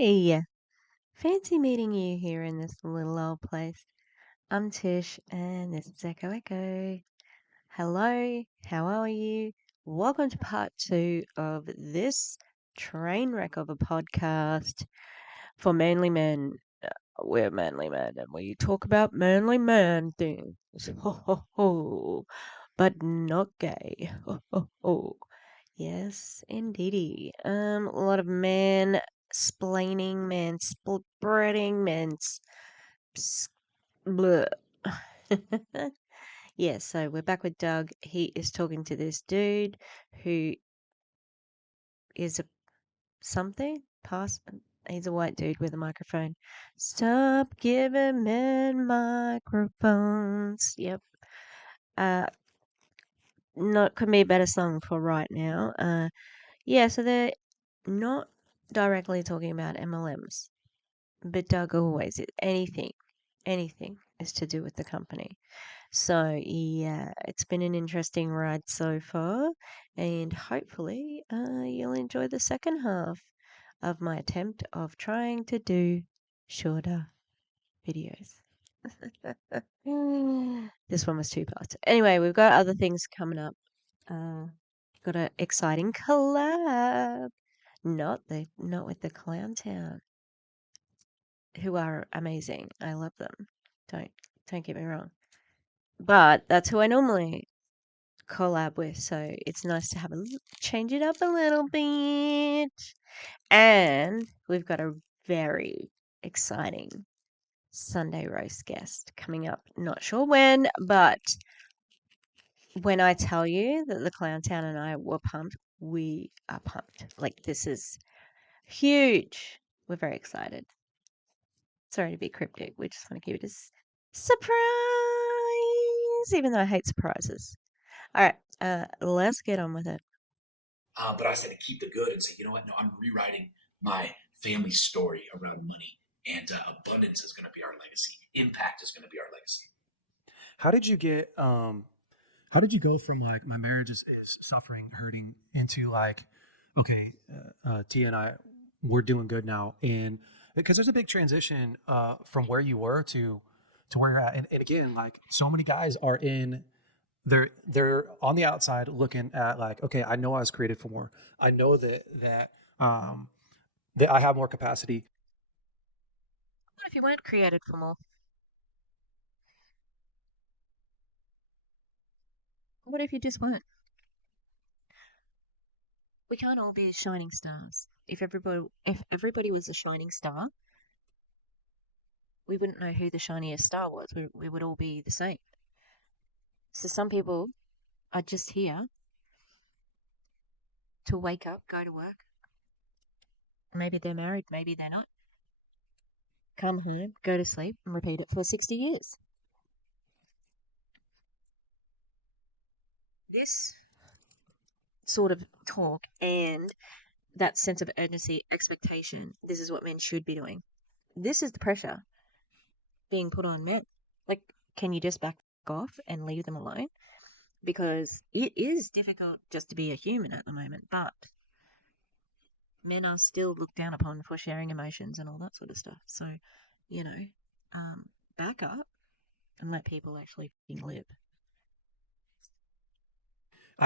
Hi! Fancy meeting you here in this little old place. I'm Tish, and this is Echo Echo. Hello, how are you? Welcome to part two of this train wreck of a podcast for manly men. We're manly men, and we talk about manly man things. Ho, ho, ho. But not gay. Ho, ho, ho. Yes, indeedy. A lot of man splaining, man spreading, bleh. Yeah, so we're back with Doug. He is talking to this dude who is a something past. He's a white dude with a microphone. Stop giving men microphones. Yep. Uh, not could be a better song for right now. Yeah, so they're not directly talking about MLMs, but Doug always is. Anything is to do with the company. So yeah, it's been an interesting ride so far, and hopefully you'll enjoy the second half of my attempt of trying to do shorter videos. This one was two parts. Anyway, we've got other things coming up. Got an exciting collab. Not with the Clown Town, who are amazing. I love them. Don't don't get me wrong. But that's who I normally collab with, so it's nice to have change it up a little bit. And we've got a very exciting Sunday roast guest coming up. Not sure when, but when I tell you that the Clown Town and I were pumped, we are pumped. Like, this is huge. We're very excited. Sorry to be cryptic. We just want to keep it a surprise, even though I hate surprises. All right, let's get on with it. But I said to keep the good and say, you know what? No, I'm rewriting my family story around money, and abundance is going to be our legacy. Impact is going to be our legacy. How did you get how did you go from like my marriage is suffering, hurting into like, okay, Tia and I, we're doing good now. And because there's a big transition from where you were to where you're at. And again, like so many guys are in they're on the outside looking at like, okay, I know I was created for more. I know um that I have more capacity. What if you weren't created for more? What if you just weren't? We can't all be shining stars. If everybody was a shining star, we wouldn't know who the shiniest star was. We would all be the same. So some people are just here to wake up, go to work. Maybe they're married, maybe they're not. Come home, go to sleep, and repeat it for 60 years. This sort of talk and that sense of urgency, expectation, this is what men should be doing. This is the pressure being put on men. Like, can you just back off and leave them alone? Because it is difficult just to be a human at the moment, but men are still looked down upon for sharing emotions and all that sort of stuff. So, you know, um, back up and let people actually live.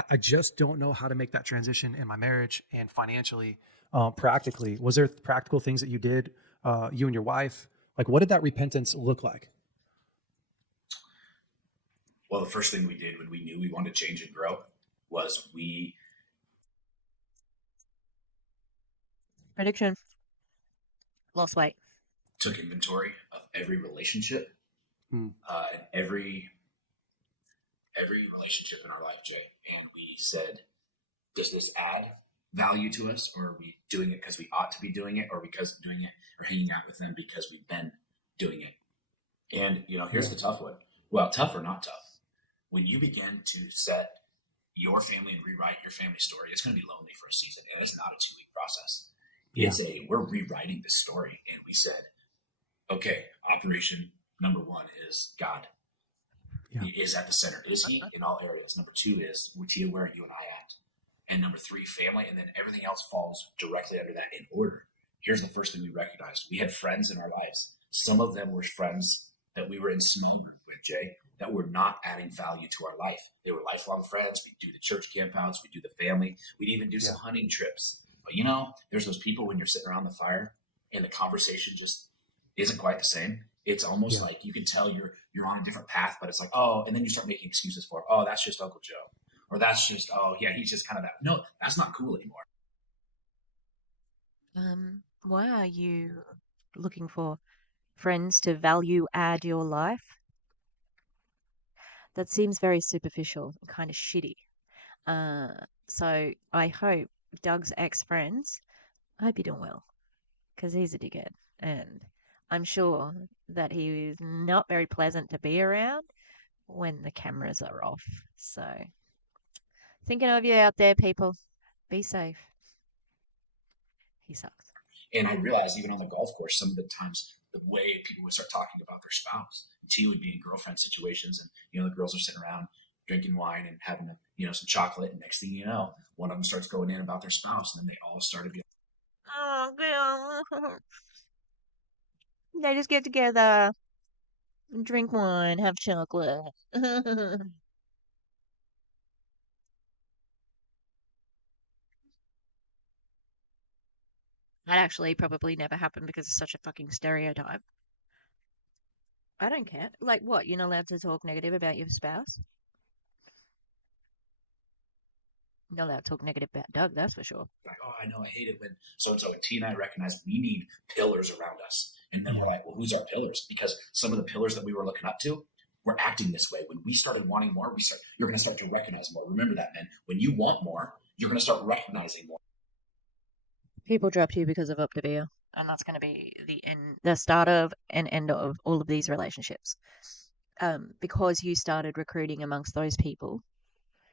I just don't know how to make that transition in my marriage and financially, practically. Was there practical things that you did, you and your wife? Like, what did that repentance look like? Well, the first thing we did when we knew we wanted to change and grow was we Prediction: lost weight. took inventory of every relationship Hmm. and every relationship in our life, Jay, and we said, does this add value to us, or are we doing it because we ought to be doing it, or because we're doing it, or hanging out with them because we've been doing it? And here's Yeah. the tough one. Well, tough or not tough. When you begin to set your family and rewrite your family story, it's going to be lonely for a season, and it's not a 2-week process. Yeah. We're rewriting this story, and we said, okay, operation number one is God. Yeah. He is at the center. Is he in all areas? Number two is, Tia, where are you and I at? And number three, family, and then everything else falls directly under that in order. here's the first thing we recognized: we had friends in our lives. Some of them were friends that we were in small group with, Jay, that were not adding value to our life. They were lifelong friends. We'd do the church campouts, we'd do the family, we'd even do some Yeah. hunting trips. But there's those people when you're sitting around the fire and the conversation just isn't quite the same. It's almost Yeah. like you can tell you're on a different path, but it's like, oh, and then you start making excuses for, oh, that's just Uncle Joe. Or that's just, oh yeah, he's just kind of that. No, that's not cool anymore. Why are you looking for friends to value add your life? That seems very superficial and kind of shitty. So I hope Doug's ex-friends, I hope you're doing well, because he's a dickhead. And I'm sure that he is not very pleasant to be around when the cameras are off. So thinking of you out there, people. Be safe. He sucks. And I realized even on the golf course, some of the times the way people would start talking about their spouse. T would be in girlfriend situations, and the girls are sitting around drinking wine and having some chocolate, and next thing you know, one of them starts going in about their spouse, and then they all start to be Oh, God. They just get together, drink wine, have chocolate. That actually probably never happened because it's such a fucking stereotype. I don't care. Like, what? You're not allowed to talk negative about your spouse? You're not allowed to talk negative about Doug, that's for sure. like, oh, I know, I hate it when so and so. And T and I recognize we need pillars around us, and then we're Yeah. like, well, who's our pillars? Because some of the pillars that we were looking up to were acting this way. When we started wanting more, you're going to start to recognize more. Remember that, man. When you want more, you're going to start recognizing more. People dropped you because of Optavia, and that's going to be the start of and end of all of these relationships. Because you started recruiting amongst those people,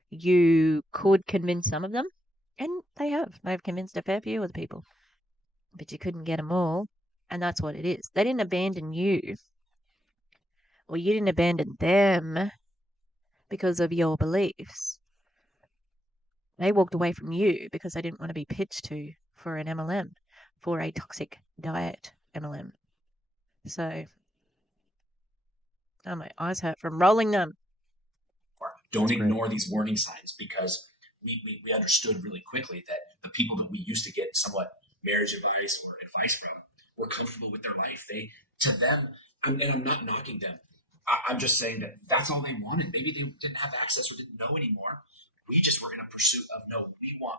you could convince some of them, and they have. They've convinced a fair few of the people, but you couldn't get them all, and that's what it is. They didn't abandon you, or you didn't abandon them because of your beliefs. They walked away from you because they didn't want to be pitched to for an MLM, for a toxic diet MLM. So, oh, my eyes hurt from rolling them. Don't That's great. ignore these warning signs because we understood really quickly that the people that we used to get somewhat marriage advice or advice from were comfortable with their life. To them, and I'm not knocking them. I'm just saying that that's all they wanted. Maybe they didn't have access or didn't know anymore. We just were in a pursuit of no, we want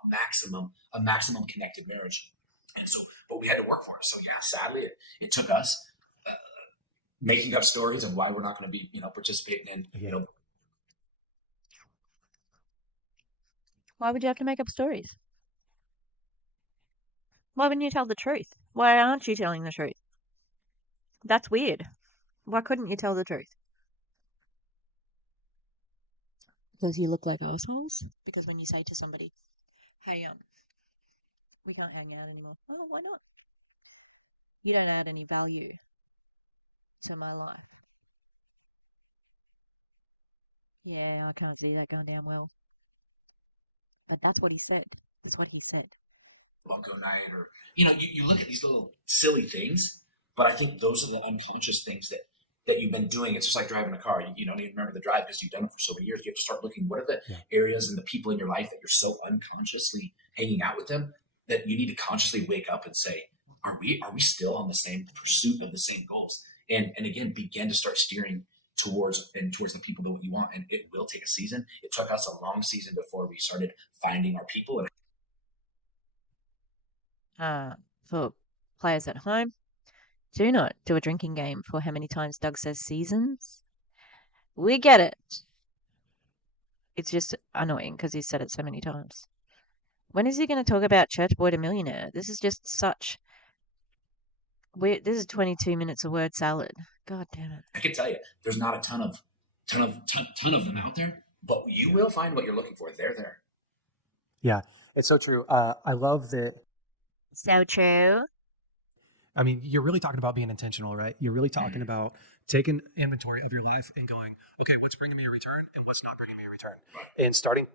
a maximum connected marriage, and so, but we had to work for it. So yeah, sadly, it took us uh, making up stories of why we're not going to be participating in Yeah. Why would you have to make up stories? Why wouldn't you tell the truth? Why aren't you telling the truth? That's weird. Why couldn't you tell the truth? Because you look like assholes? Because when you say to somebody, hey, we can't hang out anymore. Oh, why not? You don't add any value to my life. Yeah, I can't see that going down well. But that's what he said. That's what he said. logo night, or you look at these little silly things, but I think those are the unconscious things that you've been doing. It's just like driving a car. You don't even remember the drive because you've done it for so many years. You have to start looking, what are the Yeah. areas and the people in your life that you're so unconsciously hanging out with them that you need to consciously wake up and say, are we still on the same pursuit of the same goals? And again, begin to start steering towards the people that you want. And it will take a season. It took us a long season before we started finding our people. And Uh, for players at home, do not do a drinking game for how many times Doug says seasons. We get it. It's just annoying because he's said it so many times. When is he going to talk about Church Boy to Millionaire? This is just such weird. This is 22 minutes of word salad. God damn it. I can tell you, there's not a ton of them out there, but you Yeah. will find what you're looking for. They're there. Yeah. It's so true. I love that So true. I mean, you're really talking about being intentional, right? You're really talking about taking inventory of your life and going, okay, what's bringing me a return and what's not bringing me a Right. return, and starting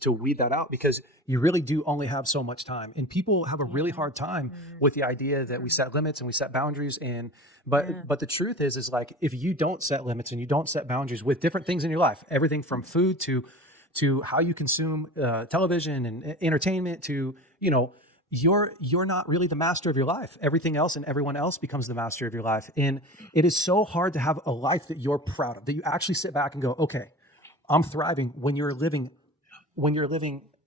to weed that out, because you really do only have so much time, and people have a really Yeah. hard time Mm. with the idea that we Mm. set limits and we set boundaries. And Yeah. but the truth is like, if you don't set limits and you don't set boundaries with different things in your life, everything from food to how you consume television and entertainment, to, you know, you're not really the master of your life. Everything else and everyone else becomes the master of your life. And it is so hard to have a life that you're proud of, that you actually sit back and go, okay, I'm thriving, when you're living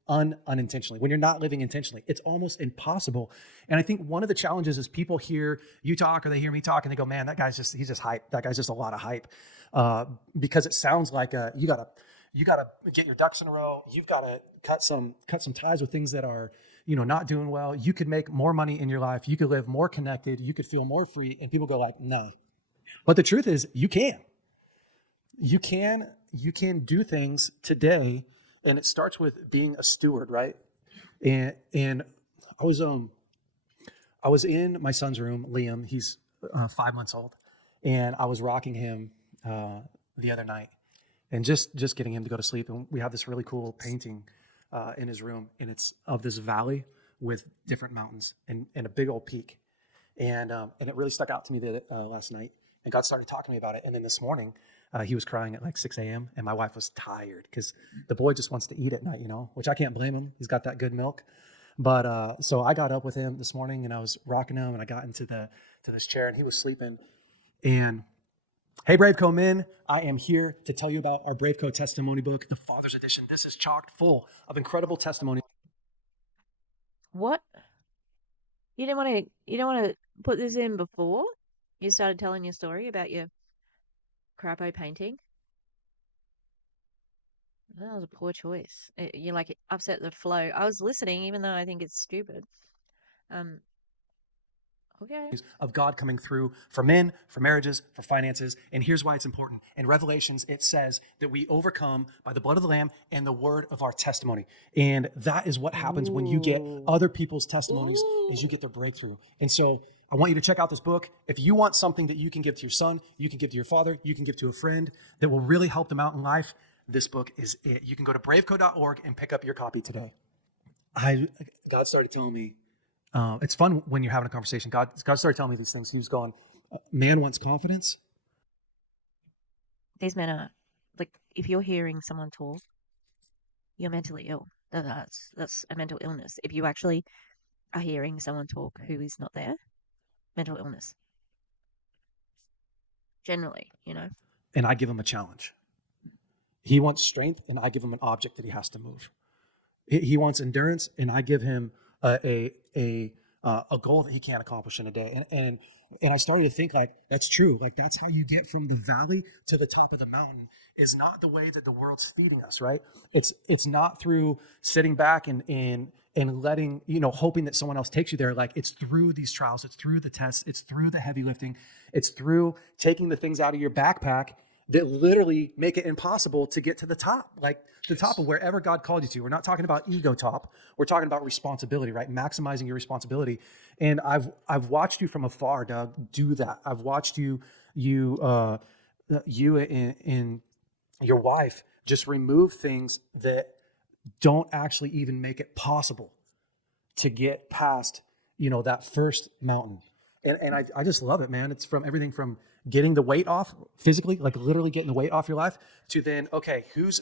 unintentionally, when you're not living intentionally. It's almost impossible. And I think one of the challenges is people hear you talk or they hear me talk and they go, man, he's just hype. That guy's just a lot of hype. Because it sounds like you gotta get your ducks in a row. You've got to cut some ties with things that are, you know, not doing well. You could make more money in your life. You could live more connected. You could feel more free. And people go like, no. But the truth is, you can do things today, and it starts with being a steward, right? And I was I was in my son's room, Liam. He's 5 months old, and I was rocking him the other night, and just getting him to go to sleep. And we have this really cool painting in his room, and it's of this valley with different mountains and a big old peak. And it really stuck out to me last night. And God started talking to me about it. And then this morning, he was crying at like 6 a.m. And my wife was tired because the boy just wants to eat at night, you know, which I can't blame him. He's got that good milk. But so I got up with him this morning and I was rocking him, and I got into to this chair and he was sleeping. And hey, Braveco men, I am here to tell you about our Braveco testimony book, the Father's Edition. This is chocked full of incredible testimonies. What? You don't want to put this in before you started telling your story about your crapo painting? That was a poor choice. You like it upset the flow. I was listening, even though I think it's stupid. Um, okay. Of God coming through for men, for marriages, for finances. And here's why it's important. In Revelations, it says that we overcome by the blood of the Lamb and the word of our testimony. And that is what happens when you get Ooh. other people's testimonies, is you Ooh. get their breakthrough. And so I want you to check out this book. If you want something that you can give to your son, you can give to your father, you can give to a friend that will really help them out in life, this book is it. You can go to braveco.org and pick up your copy today. God started telling me, it's fun when you're having a conversation. God started telling me these things. He was going, man wants confidence. These men are like, if you're hearing someone talk, you're mentally ill. That's a mental illness. If you actually are hearing someone talk who is not there, mental illness. Generally, you know. And I give him a challenge. He wants strength, and I give him an object that he has to move. He wants endurance, and I give him a goal that he can't accomplish in a day. And I started to think like, that's true. Like, that's how you get from the valley to the top of the mountain, is not the way that the world's feeding us, right? It's not through sitting back and letting, you know, hoping that someone else takes you there. Like, it's through these trials, it's through the tests, it's through the heavy lifting, it's through taking the things out of your backpack that literally make it impossible to get to the top, like the top of wherever God called you to. We're not talking about ego top. We're talking about responsibility, right? Maximizing your responsibility. And I've watched you from afar, Doug, do that. I've watched you and your wife just remove things that don't actually even make it possible to get past, you know, that first mountain. And I just love it, man. It's from everything from getting the weight off physically, like literally getting the weight off your life, to then, okay, who's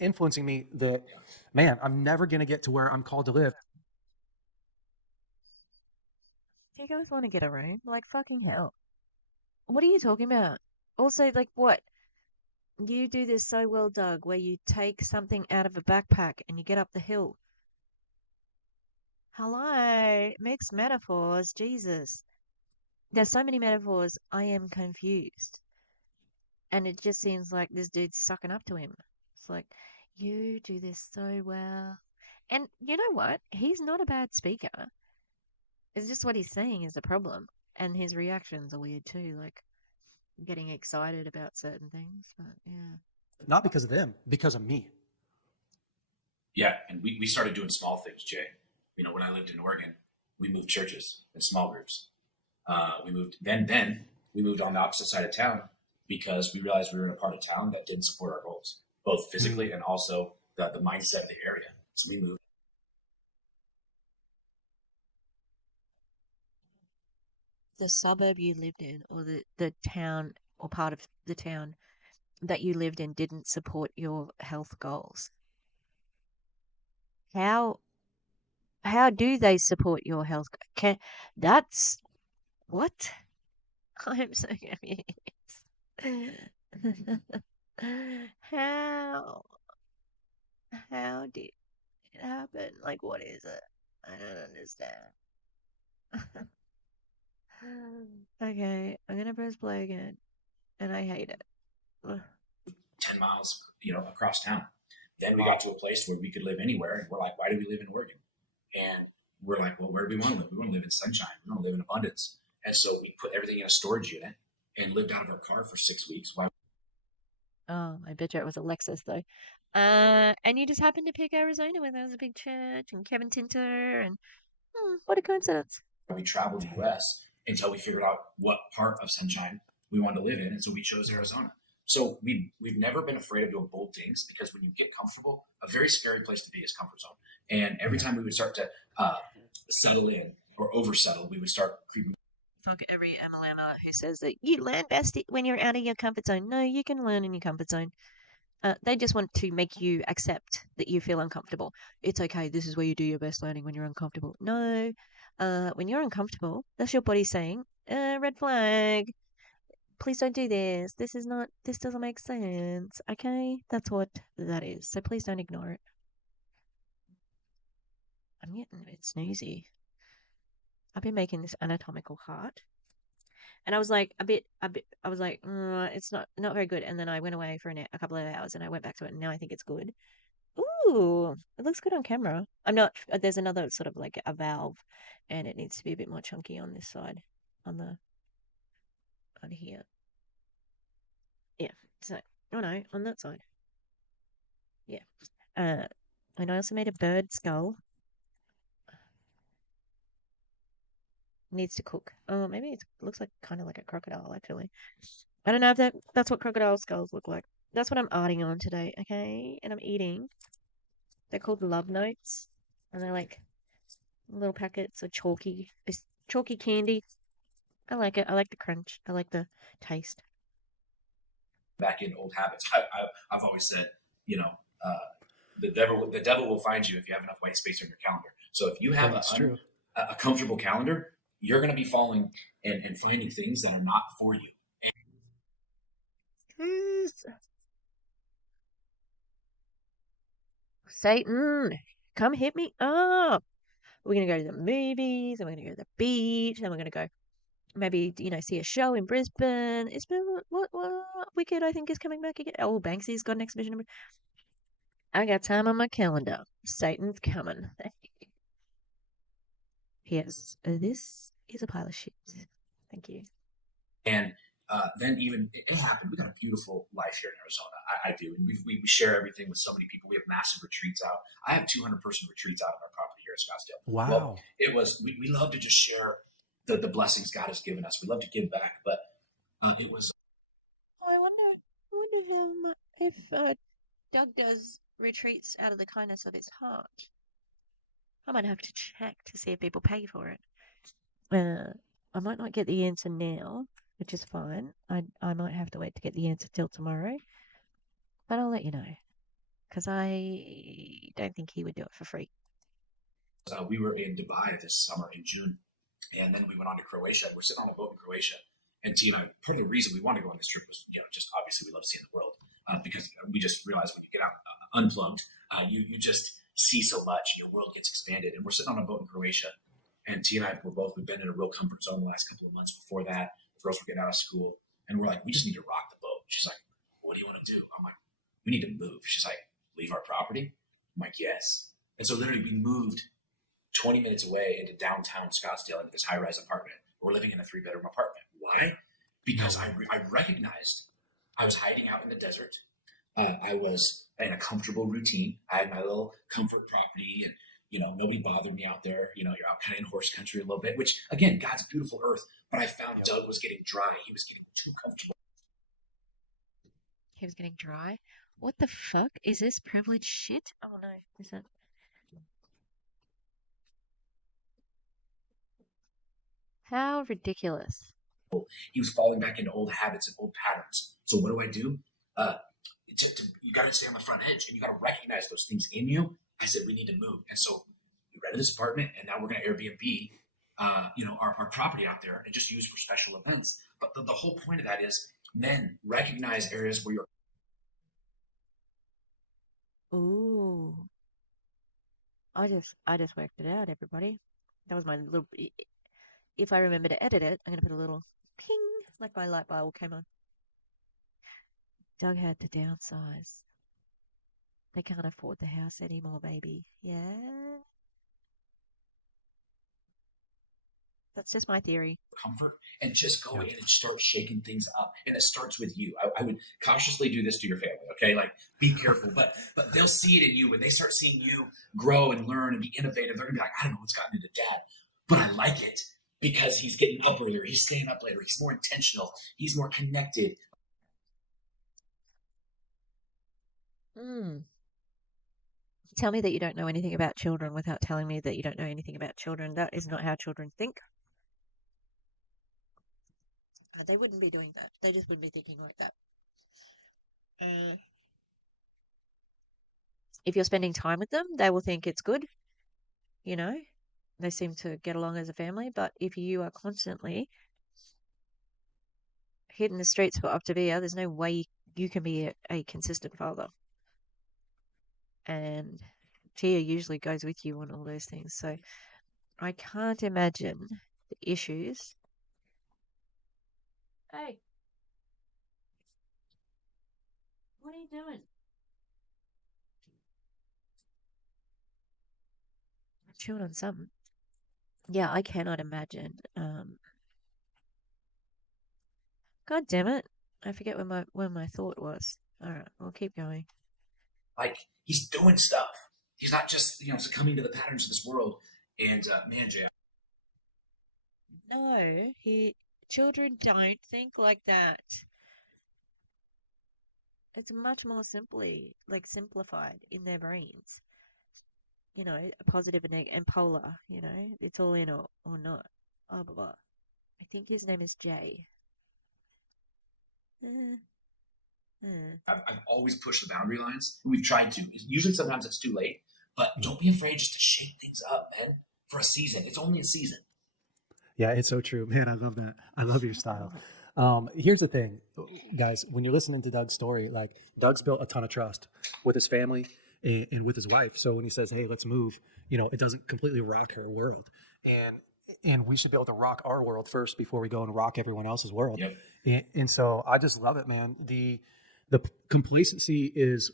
influencing me that, man, I'm never going to get to where I'm called to live. Do you guys want to get a room? Like, fucking hell. What are you talking about? Also, like, what? You do this so well, Doug, where you take something out of a backpack and you get up the hill. Hello, mixed metaphors, Jesus. There's so many metaphors, I am confused. And it just seems like this dude's sucking up to him. It's like, you do this so well. And you know what? He's not a bad speaker. It's just what he's saying is the problem. And his reactions are weird too, like getting excited about certain things. But yeah. Not because of them, because of me. Yeah, and we started doing small things, Jay. You know, when I lived in Oregon, we moved churches in small groups. We moved then we moved on the opposite side of town because we realized we were in a part of town that didn't support our goals, both Mm. physically and also the mindset of the area. So we moved. The suburb you lived in, or the town or part of the town that you lived in didn't support your health goals. How how do they support your health? Can that's what? I'm so confused. How how did it happen? Like, what is it? I don't understand. Okay, I'm gonna press play again, and I hate it. Ugh. 10 miles, across town. Then we got Wow. to a place where we could live anywhere. And we're like, why do we live in Oregon? And we're like, well, where do we want to live? We want to live in sunshine. We want to live in abundance. And so we put everything in a storage unit and lived out of our car for 6 weeks. Why? Oh, I bet you it was Alexis though. And you just happened to pick Arizona where there was a big church and Kevin Tinter and what a coincidence. We traveled the US until we figured out what part of sunshine we wanted to live in. And so we chose Arizona. So we've never been afraid of doing bold things because when you get comfortable, a very scary place to be is comfort zone. And every Yeah. time we would start to settle in or oversettle, we would start creeping. Fuck every MLMer who says that you learn best when you're out of your comfort zone. No, you can learn in your comfort zone. They just want to make you accept that you feel uncomfortable. It's okay. This is where you do your best learning when you're uncomfortable. No, when you're uncomfortable, that's your body saying, red flag. Please don't do this. This is not, this doesn't make sense. Okay? That's what that is. So please don't ignore it. I'm getting a bit snoozy. I've been making this anatomical heart. And I was like, I was like, it's not very good. And then I went away for a couple of hours and I went back to it and now I think it's good. Ooh, it looks good on camera. I'm not, there's another sort of like a valve and it needs to be a bit more chunky on this side, on on here. Yeah. So, oh no, on that side. Yeah. Uh, and I also made a bird skull. Needs to cook. Oh, maybe it looks like kind of like a crocodile actually. I don't know if that's what crocodile skulls look like. That's what I'm arting on today, okay? And I'm eating. They're called love notes, and they're like little packets of chalky, this chalky candy. I like it. I like the crunch. I like the taste. Back into old habits. I've always said, you know, uh, the devil will find you if you have enough white space on your calendar. So if you have It's true. a comfortable calendar, you're going to be falling and finding things that are not for you. Please, Satan, come hit me up. We're gonna go to the movies, and we're gonna go to the beach, and we're gonna go maybe see a show in Brisbane. It's been what Wicked I think is coming back again. Oh, Banksy's got an exhibition. I got time on my calendar. Satan's coming. Yes, this is a pile of shit. Thank you. And then even it happened. We got a beautiful life here in Arizona. I do, and we share everything with so many people. We have massive retreats out. I have 200-person retreats out on our property here in Scottsdale. Well, Wow. it was we love to just share the blessings God has given us. We love to give back, but it was I wonder if Doug does retreats out of the kindness of his heart. I might have to check to see if people pay for it. I might not get the answer now, which is fine. I might have to wait to get the answer till tomorrow, but I'll let you know because I don't think he would do it for free. we were in Dubai this summer in June, and then we went on to Croatia. We're sitting on a boat in Croatia, and T and I. Part of the reason we wanted to go on this trip was, just obviously we love seeing the world because we just realized when you get out unplugged, you just see so much. Your world gets expanded, and we're sitting on a boat in Croatia, and T and I we've been in a real comfort zone the last couple of months before that. The girls were getting out of school, and we're like, we just need to rock the boat. She's like, what do you want to do? I'm like, we need to move. She's like, leave our property. I'm like, yes. And so literally we moved 20 minutes away into downtown Scottsdale into this high rise apartment. We're living in a 3-bedroom apartment. Why? No Because way. I recognized I was hiding out in the desert. I was in a comfortable routine. I had my little comfort property, and nobody bothered me out there. You're out kind of in horse country a little bit, which again, God's beautiful earth. But I found Yep. Doug was getting dry. He was getting too comfortable. He was getting dry. What the fuck is this privileged shit? Oh no, is that? How ridiculous. He was falling back into old habits and old patterns. So what do? Uh, you got to stay on the front edge and you got to recognize those things in you. I said, we need to move. And so we rented this apartment and now we're going to Airbnb, our property out there and just use for special events. But the whole point of that is men recognize areas where you're. Ooh, I just worked it out, everybody. That was my little. If I remember to edit it, I'm gonna put a little ping, like my light bulb came on. Doug had to downsize. They can't afford the house anymore, baby. Yeah, that's just my theory. Comfort and just go Yeah. in and start shaking things up. And it starts with you. I would cautiously do this to your family, okay? Like, be careful, but they'll see it in you when they start seeing you grow and learn and be innovative. They're gonna be like, I don't know what's gotten into dad, but I like it because he's getting up earlier, he's staying up later, he's more intentional, he's more connected. Hmm. Tell me that you don't know anything about children without telling me that you don't know anything about children. That is not how children think. They wouldn't be doing that. They just wouldn't be thinking like that. Uh, if you're spending time with them, they will think it's good. You know, they seem to get along as a family. But if you are constantly hitting the streets for Optavia, there's no way you can be a consistent father. And Tia usually goes with you on all those things. So I can't imagine the issues. Hey, what are you doing? Chewing on something. Yeah, I cannot imagine. God damn it. I forget where my thought was. All right, we'll keep going. Like, he's doing stuff. He's not just, succumbing to the patterns of this world. And man, Jay, No, children don't think like that. It's much more simply like simplified in their brains. Positive and polar, it's all in or not. Blah blah blah. I think his name is Jay. Eh, eh. I've always pushed the boundary lines. We've tried to. Usually, sometimes it's too late, but Mhm. don't be afraid just to shake things up, man. For a season, it's only a season. Yeah, it's so true, man. I love that. I love your style. Here's the thing, guys. When you're listening to Doug's story, like Doug's built a ton of trust with his family and with his wife. So when he says, "Hey, let's move," it doesn't completely rock her world, and and we should be able to rock our world first before we go and rock everyone else's world. Yep. And so I just love it, man. The complacency is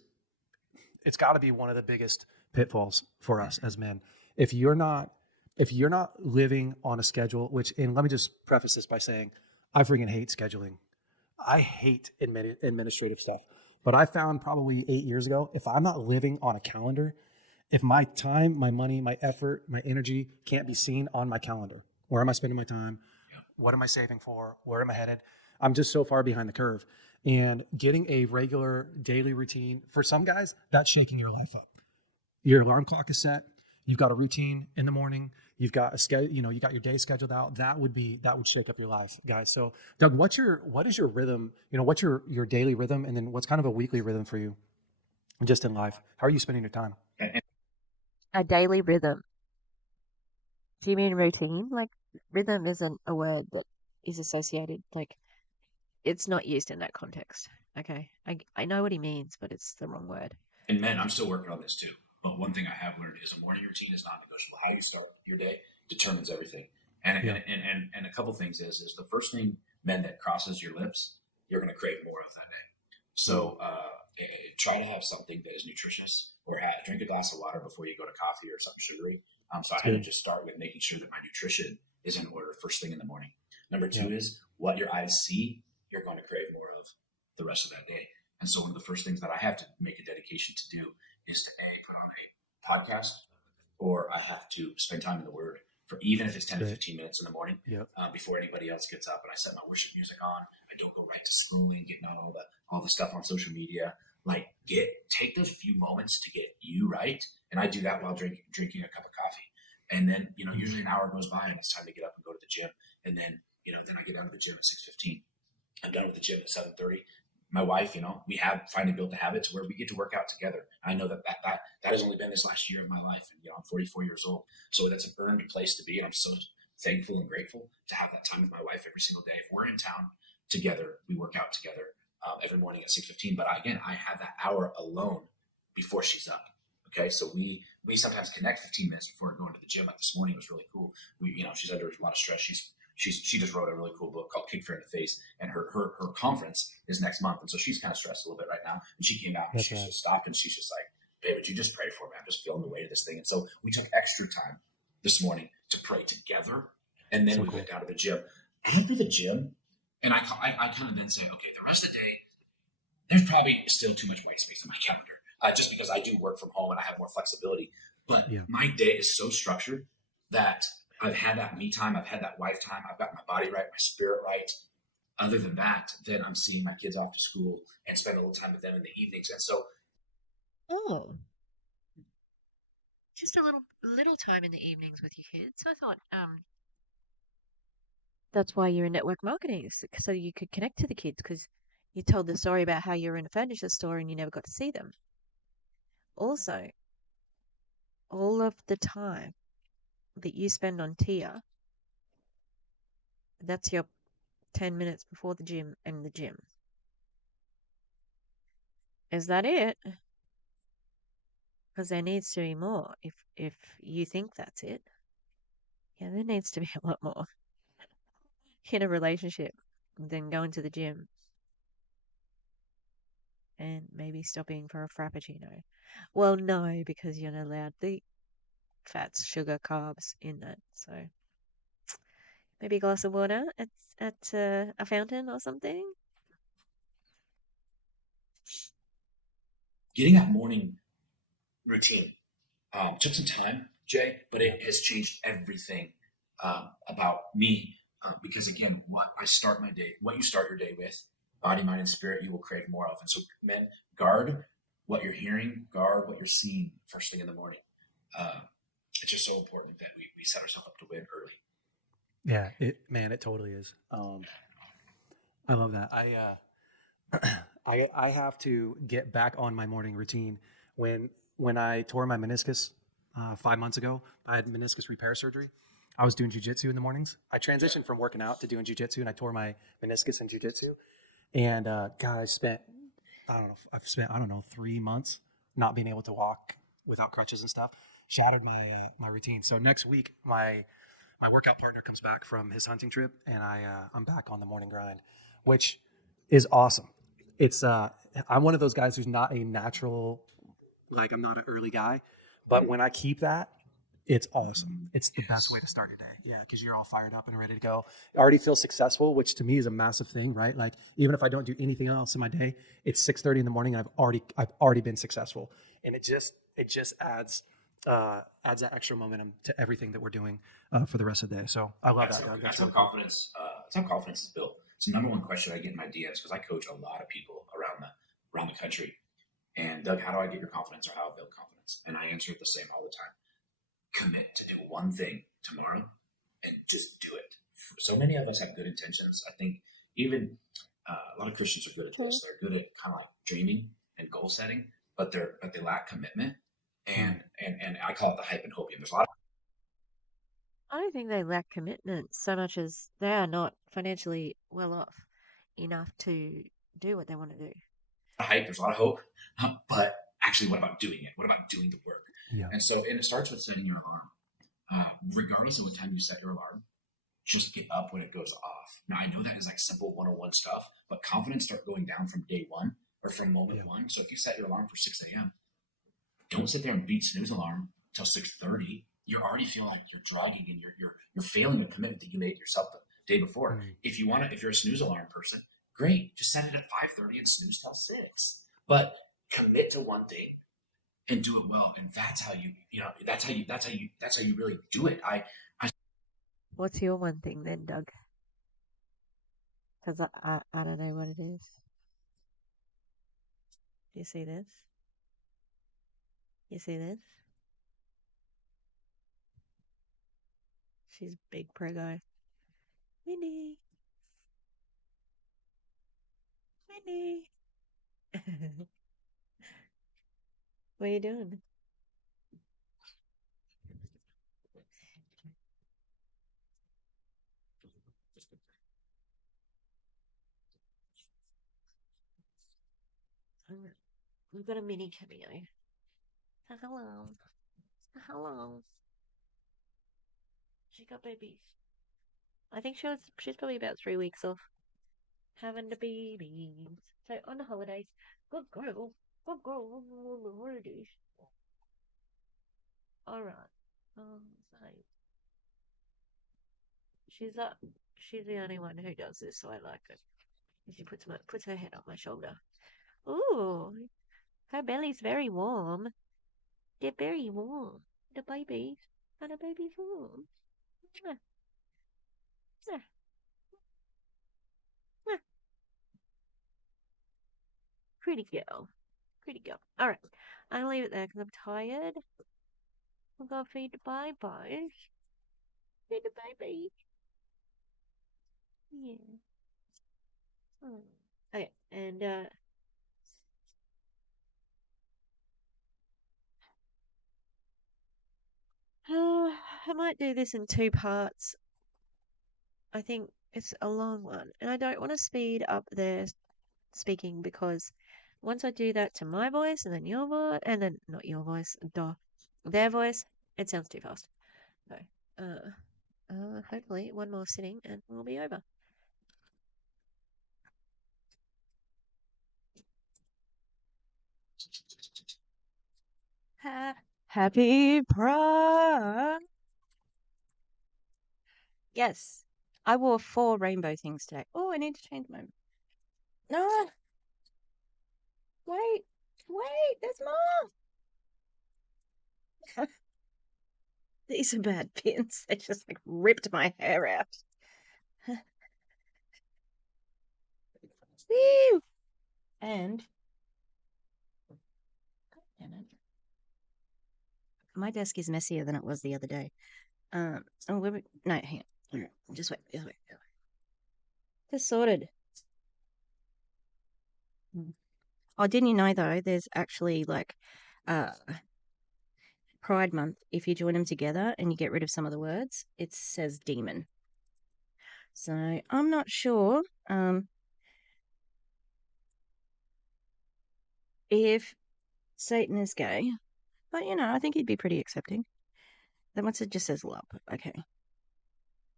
it's got to be one of the biggest pitfalls for us as men. If you're not if you're not living on a schedule, which and let me just preface this by saying I freaking hate scheduling. I hate administrative stuff. But I found probably 8 years ago, if I'm not living on a calendar, if my time, my money, my effort, my energy can't be seen on my calendar, where am I spending my time? What am I saving for? Where am I headed? I'm just so far behind the curve. And getting a regular daily routine for some guys, that's shaking your life up. Your alarm clock is set. You've got a routine in the morning. You've got a schedule. You got your day scheduled out. That would shake up your life, guys. So, Doug, what is your rhythm? What's your daily rhythm, and then what's kind of a weekly rhythm for you, just in life? How are you spending your time? And A daily rhythm. Do you mean routine? Like, rhythm isn't a word that is associated. Like, it's not used in that context. Okay, I know what he means, but it's the wrong word. and men, I'm still working on this too. But one thing I have learned is a morning routine is non-negotiable. How you start your day determines everything. And Yeah, a couple things is the first thing, men, that crosses your lips, you're going to crave more of that day. mm, So try to have something that is nutritious, or drink a glass of water before you go to coffee or something sugary. So I it's had to good. just start with making sure that my nutrition is in order first thing in the morning. Number Yeah, two is what your eyes see, you're going to crave more of the rest of that day. And so one of the first things that I have to make a dedication to do is to put on a podcast or I have to spend time in the Word for even if it's 10 to Right. 15 minutes in the morning Yep. before anybody else gets up. And I set my worship music on. I don't go right to scrolling, getting on all the stuff on social media. Like take those few moments to get you right. And I do that while drinking a cup of coffee. And then, Mm. usually an hour goes by and it's time to get up and go to the gym. And then, then I get out of the gym at 6:15. I'm done with the gym at 7:30. My wife, we have finally built a habit to where we get to work out together. I know that has only been this last year of my life, and I'm 44 years old, so that's an earned place to be, and I'm so thankful and grateful to have that time with my wife every single day. If we're in town together, we work out together every morning at 6:15. But I have that hour alone before she's up. Okay, so we sometimes connect 15 minutes before going to the gym. Like this morning, it was really cool. She's under a lot of stress. She just wrote a really cool book called Kick Fear in the Face, and her conference is next month, and so she's kind of stressed a little bit right now. And she came out and That's she's right. just stopped and she's just like, "Babe, would you just pray for me? I'm just feeling the weight of this thing." And so we took extra time this morning to pray together, and then So we went cool. down to the gym. After the gym, and I kind of then say, okay, the rest of the day, there's probably still too much white space on my calendar, just because I do work from home and I have more flexibility. But Yeah. my day is so structured that I've had that me time, I've had that wife time, I've got my body right, my spirit right. Other than that, then I'm seeing my kids off to school and spend a little time with them in the evenings. And so Oh, just a little time in the evenings with your kids. I thought that's why you're in network marketing, so you could connect to the kids because you told the story about how you were in a furniture store and you never got to see them. Also, all of the time that you spend on Tia, that's your 10 minutes before the gym and the gym. Is that it? Because there needs to be more. If you think that's it, yeah, there needs to be a lot more in a relationship than going to the gym and maybe stopping for a frappuccino. Well, no, because you're not allowed the fats, sugar, carbs in that. So maybe a glass of water at a fountain or something. getting that morning routine took some time, Jay, but Yeah. it has changed everything about me. Because again, what you start your day with, body, mind, and spirit, you will crave more of. And so, men, guard what you're hearing, guard what you're seeing first thing in the morning. Uh, it's just so important that we set ourselves up to win early. Yeah. It totally is. I love that. I have to get back on my morning routine. When I tore my meniscus 5 months ago, I had meniscus repair surgery. I was doing jujitsu in the mornings. I Okay. transitioned from working out to doing jujitsu, and I tore my meniscus in jujitsu. And God, I don't know 3 months not being able to walk without crutches and stuff. Shattered my routine. So next week, my workout partner comes back from his hunting trip, and I'm back on the morning grind, which is awesome. It's I'm one of those guys who's not a natural, like I'm not an early guy, but when I keep that, it's awesome. It's the best way Yes. to start your day. Yeah, because you're all fired up and ready to go. I already feel successful, which to me is a massive thing, right? Like even if I don't do anything else in my day, it's 6:30 in the morning, and I've already been successful, and it just adds that extra momentum to everything that we're doing for the rest of the day. So I love That's that, how Doug. that's That's how really cool. confidence that's how confidence is built. It's the number one question I get in my DMs because I coach a lot of people around the country. And Doug, how do I get your confidence or how I build confidence? And I answer it the same all the time. Commit to do one thing tomorrow and just do it. So many of us have good intentions. I think even a lot of Christians are good at Hmm. this. They're good at kind of like dreaming and goal setting, but they lack commitment. Mm. And I call it the hype and hopium. There's a lot of I don't think they lack commitment so much as they are not financially well off enough to do what they want to do. hype. There's a lot of hope, but actually, what about doing it? What about doing the work? Yeah. And it starts with setting your alarm. Regardless of what time you set your alarm, just get up when it goes off. Now I know that is like simple 101 stuff, but confidence start going down from day one or from moment Yeah. one. So if you set your alarm for 6 a.m., don't sit there and beat snooze alarm till 6:30. You already feel like you're dragging and you're failing a commitment that you made yourself the day before. Mm. If you're a snooze alarm person, great. Just set it at 5:30 and snooze till 6. But commit to one thing. and do it well. And that's how you really do it. I What's your one thing then, Doug? Because I don't know what it is. Do you see this? You see this? She's big prego. Minnie, Minnie. What are you doing? We've got a mini cameo. Hello. Hello. She got babies. I think she's probably about 3 weeks off having the babies. So on the holidays, good girl, good girl on the holidays. All right. So she's up. She's the only one who does this, so I like it. She puts her head on my shoulder. Ooh, her belly's very warm. They're very warm. The babies. And the baby's warm. Mwah, mwah, mwah. Pretty girl. Pretty girl. All right. I'll leave it there because I'm tired. I'm going to feed the babies. Feed the baby. Yeah. Hmm. Okay. And, I might do this in 2 parts. I think it's a long one. And I don't want to speed up their speaking because once I do that to my voice and then your voice, and then not your voice, duh, their voice, it sounds too fast. So, hopefully one more sitting and we'll be over. Happy Pride. Yes, I wore 4 rainbow things today. Oh, I need to change my. No, wait, wait, there's more. These are bad pins. They just like ripped my hair out. Woo! And damn it, my desk is messier than it was the other day. Oh, no, hang on. All right, just wait, just wait. Just sorted. Oh, didn't you know though? There's actually like, uh, Pride Month. If you join them together and you get rid of some of the words, it says demon. So I'm not sure if Satan is gay, but I think he'd be pretty accepting. Then once it just says love, okay,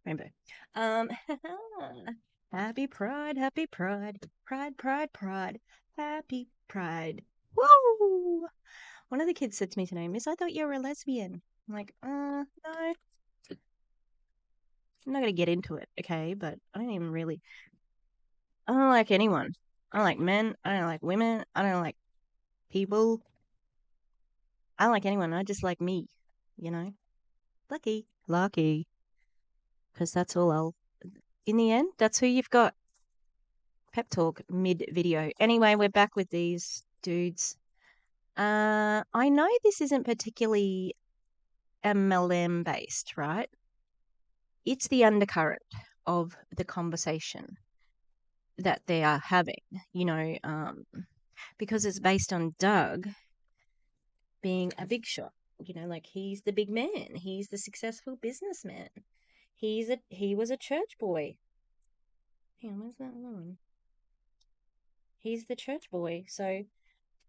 rainbow. Um, happy Pride, happy Pride, Pride, Pride, Pride, happy Pride. Woo! One of the kids said to me today, Miss, I thought you were a lesbian. I'm like, no, I'm not gonna get into it, okay? But I don't even really. I don't like anyone. I don't like men. I don't like women. I don't like people. I don't like anyone. I just like me, you know? Lucky. Lucky. Because that's all in the end, that's who you've got. Pep talk mid video. Anyway, we're back with these dudes. I know this isn't particularly MLM based, right? It's the undercurrent of the conversation that they are having, because it's based on Doug being a big shot. Like he's the big man. He's the successful businessman. He was a church boy. Hang on, where's that one? He's the church boy. So,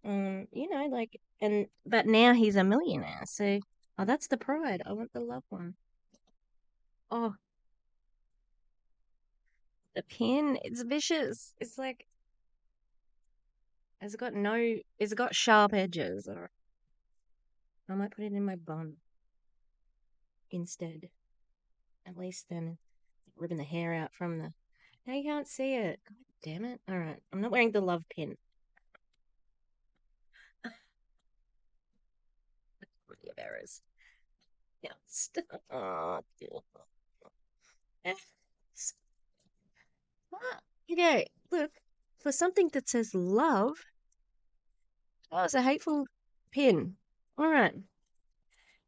but now he's a millionaire. So, oh, that's the pride. I want the love one. Oh, the pin. It's vicious. It's like, it's got sharp edges. Or I might put it in my bun instead. At least then ripping the hair out from the. Now you can't see it. God damn it. All right. I'm not wearing the love pin. of errors. Yeah. Oh, okay, look, for something that says love, that was a hateful pin. All right.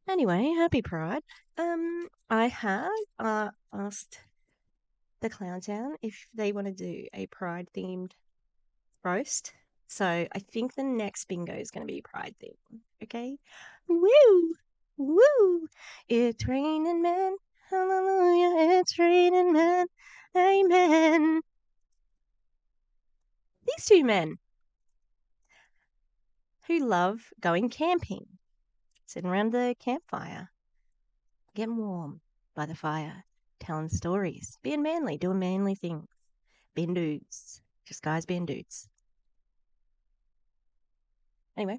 Anyway, happy Pride. I have asked the Clown Town if they want to do a Pride themed roast. So I think the next bingo is going to be Pride themed. Okay. Woo! Woo! It's raining men. Hallelujah. It's raining men. Amen. These two men who love going camping, sitting around the campfire, getting warm by the fire, telling stories, being manly, doing manly things, being dudes, just guys being dudes. Anyway,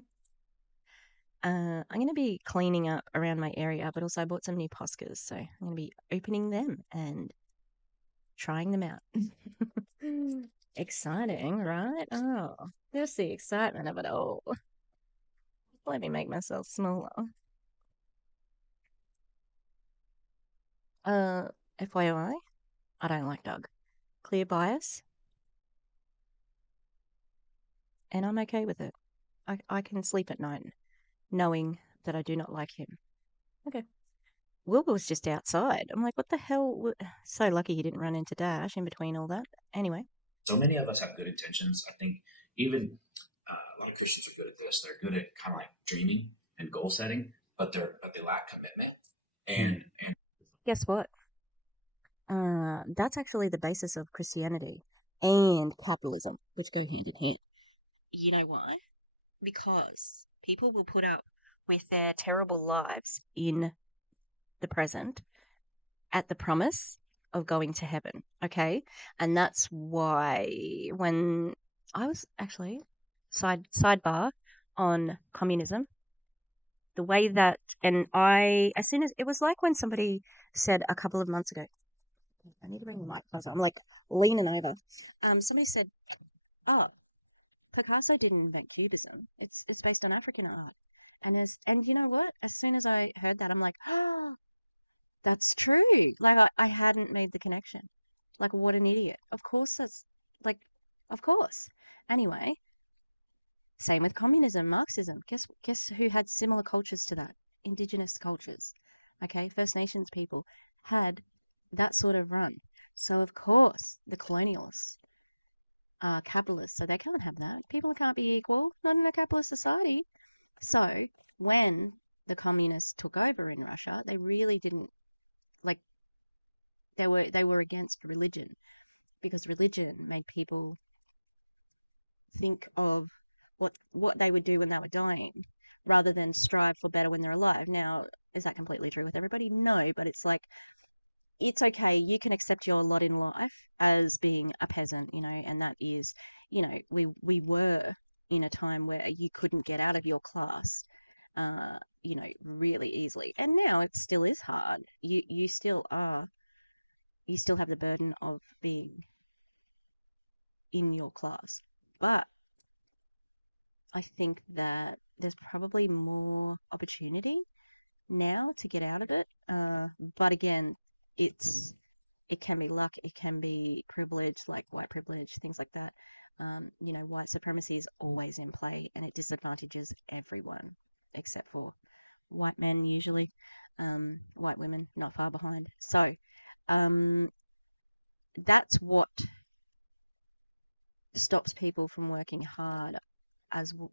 I'm going to be cleaning up around my area, but also I bought some new Poscas, so I'm going to be opening them and trying them out. Exciting, right? Oh, there's the excitement of it all. Let me make myself smaller. Uh, FYI, I don't like Doug. Clear bias, and I'm okay with it. I can sleep at night knowing that I do not like him. Okay. Wilbur was just outside. I'm like, what the hell? So lucky he didn't run into Dash in between all that. Anyway, So many of us have good intentions. I think even a lot of Christians are good at this. They're good at kind of like dreaming and goal setting, but they lack commitment. Hmm. And guess what? That's actually the basis of Christianity and capitalism, which go hand in hand. You know why? Because people will put up with their terrible lives in the present at the promise of going to heaven. Okay. And that's why when I was actually sidebar on communism, the way that and I as soon as it was like when somebody said a couple of months ago, I need to bring the mic closer. I'm like leaning over. Somebody said, "Oh, Picasso didn't invent Cubism. It's based on African art." And you know what? As soon as I heard that, I'm like, "Oh, that's true." Like I hadn't made the connection. Like what an idiot. Of course that's like, of course. Anyway, same with communism, Marxism. Guess who had similar cultures to that? Indigenous cultures. Okay, First Nations people had that sort of run. So of course the colonialists are capitalists, so they can't have that. People can't be equal, not in a capitalist society. So when the communists took over in Russia, they really didn't like they were against religion because religion made people think of what they would do when they were dying rather than strive for better when they're alive. Now, is that completely true with everybody? No, but it's like it's okay. You can accept your lot in life as being a peasant, and that is, we were in a time where you couldn't get out of your class, really easily, and now it still is hard. You still are. You still have the burden of being in your class, but I think that there's probably more opportunity now to get out of it. But again, it can be luck, it can be privilege, like white privilege, things like that. White supremacy is always in play, and it disadvantages everyone except for white men usually. White women not far behind. So um, that's what stops people from working hard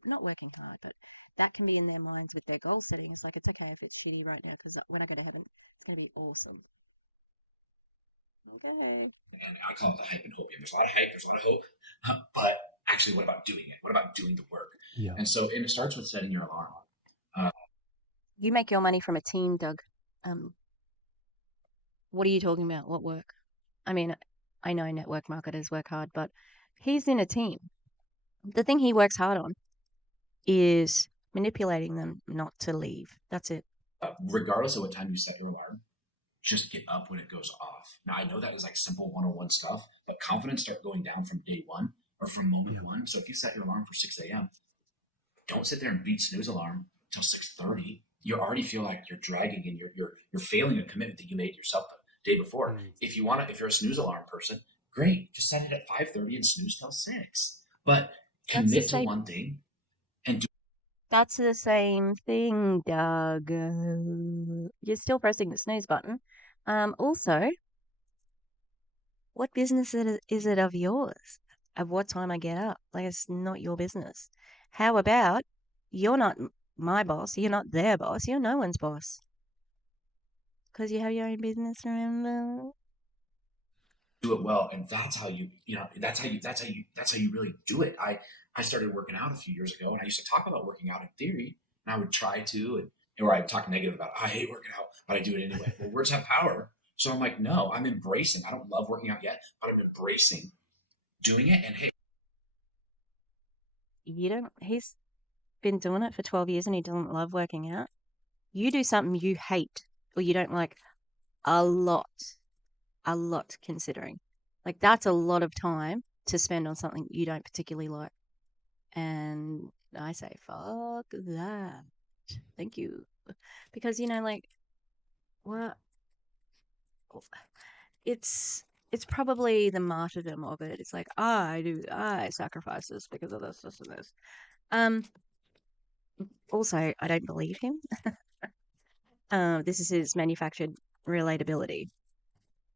not working hard, but that can be in their minds with their goal setting. It's like, it's okay if it's shitty right now because when I go to heaven, it's going to be awesome. Okay. and I call it the hype and hope. There's a lot of hype, there's a lot of hope, but actually, what about doing it? What about doing the work? Yeah. And it starts with setting your alarm. Uh, You make your money from a team, Doug. Um, what are you talking about? What work? I mean, I know network marketers work hard, but he's in a team. The thing he works hard on is manipulating them not to leave. That's it. Regardless of what time you set your alarm, just get up when it goes off. Now, I know that is like simple 101 stuff, but confidence start going down from day one or from moment Yeah. one. So if you set your alarm for 6 a.m., don't sit there and beat snooze alarm until 6:30. you already feel like you're dragging and you're failing a commitment that you made yourself the day before. Mm. If you're a snooze alarm person, great, just set it at 5:30 and snooze till 6. But That's the commit to same. one thing and do. That's the same thing, Doug. You're still pressing the snooze button. Also, what business is it of yours? Of what time I get up? Like, it's not your business. How about you're not my boss, you're not their boss, you're no one's boss. Because you have your own business, remember? Do it well, and that's how you really do it. I started working out a few years ago, and I used to talk about working out in theory, and I would try to, or I'd talk negative about it. I hate working out, but I do it anyway. Well, words have power. So I'm like, no, I'm embracing. I don't love working out yet, but I'm embracing doing it. And hey, You don't, he's been doing it for 12 years and he doesn't love working out. You do something you hate or you don't like a lot, a lot considering. Like, that's a lot of time to spend on something you don't particularly like. And I say, fuck that. Thank you. Because, like, well, it's probably the martyrdom of it. It's like, I sacrifice this because of this, and this. Um, Also, I don't believe him. This is his manufactured relatability.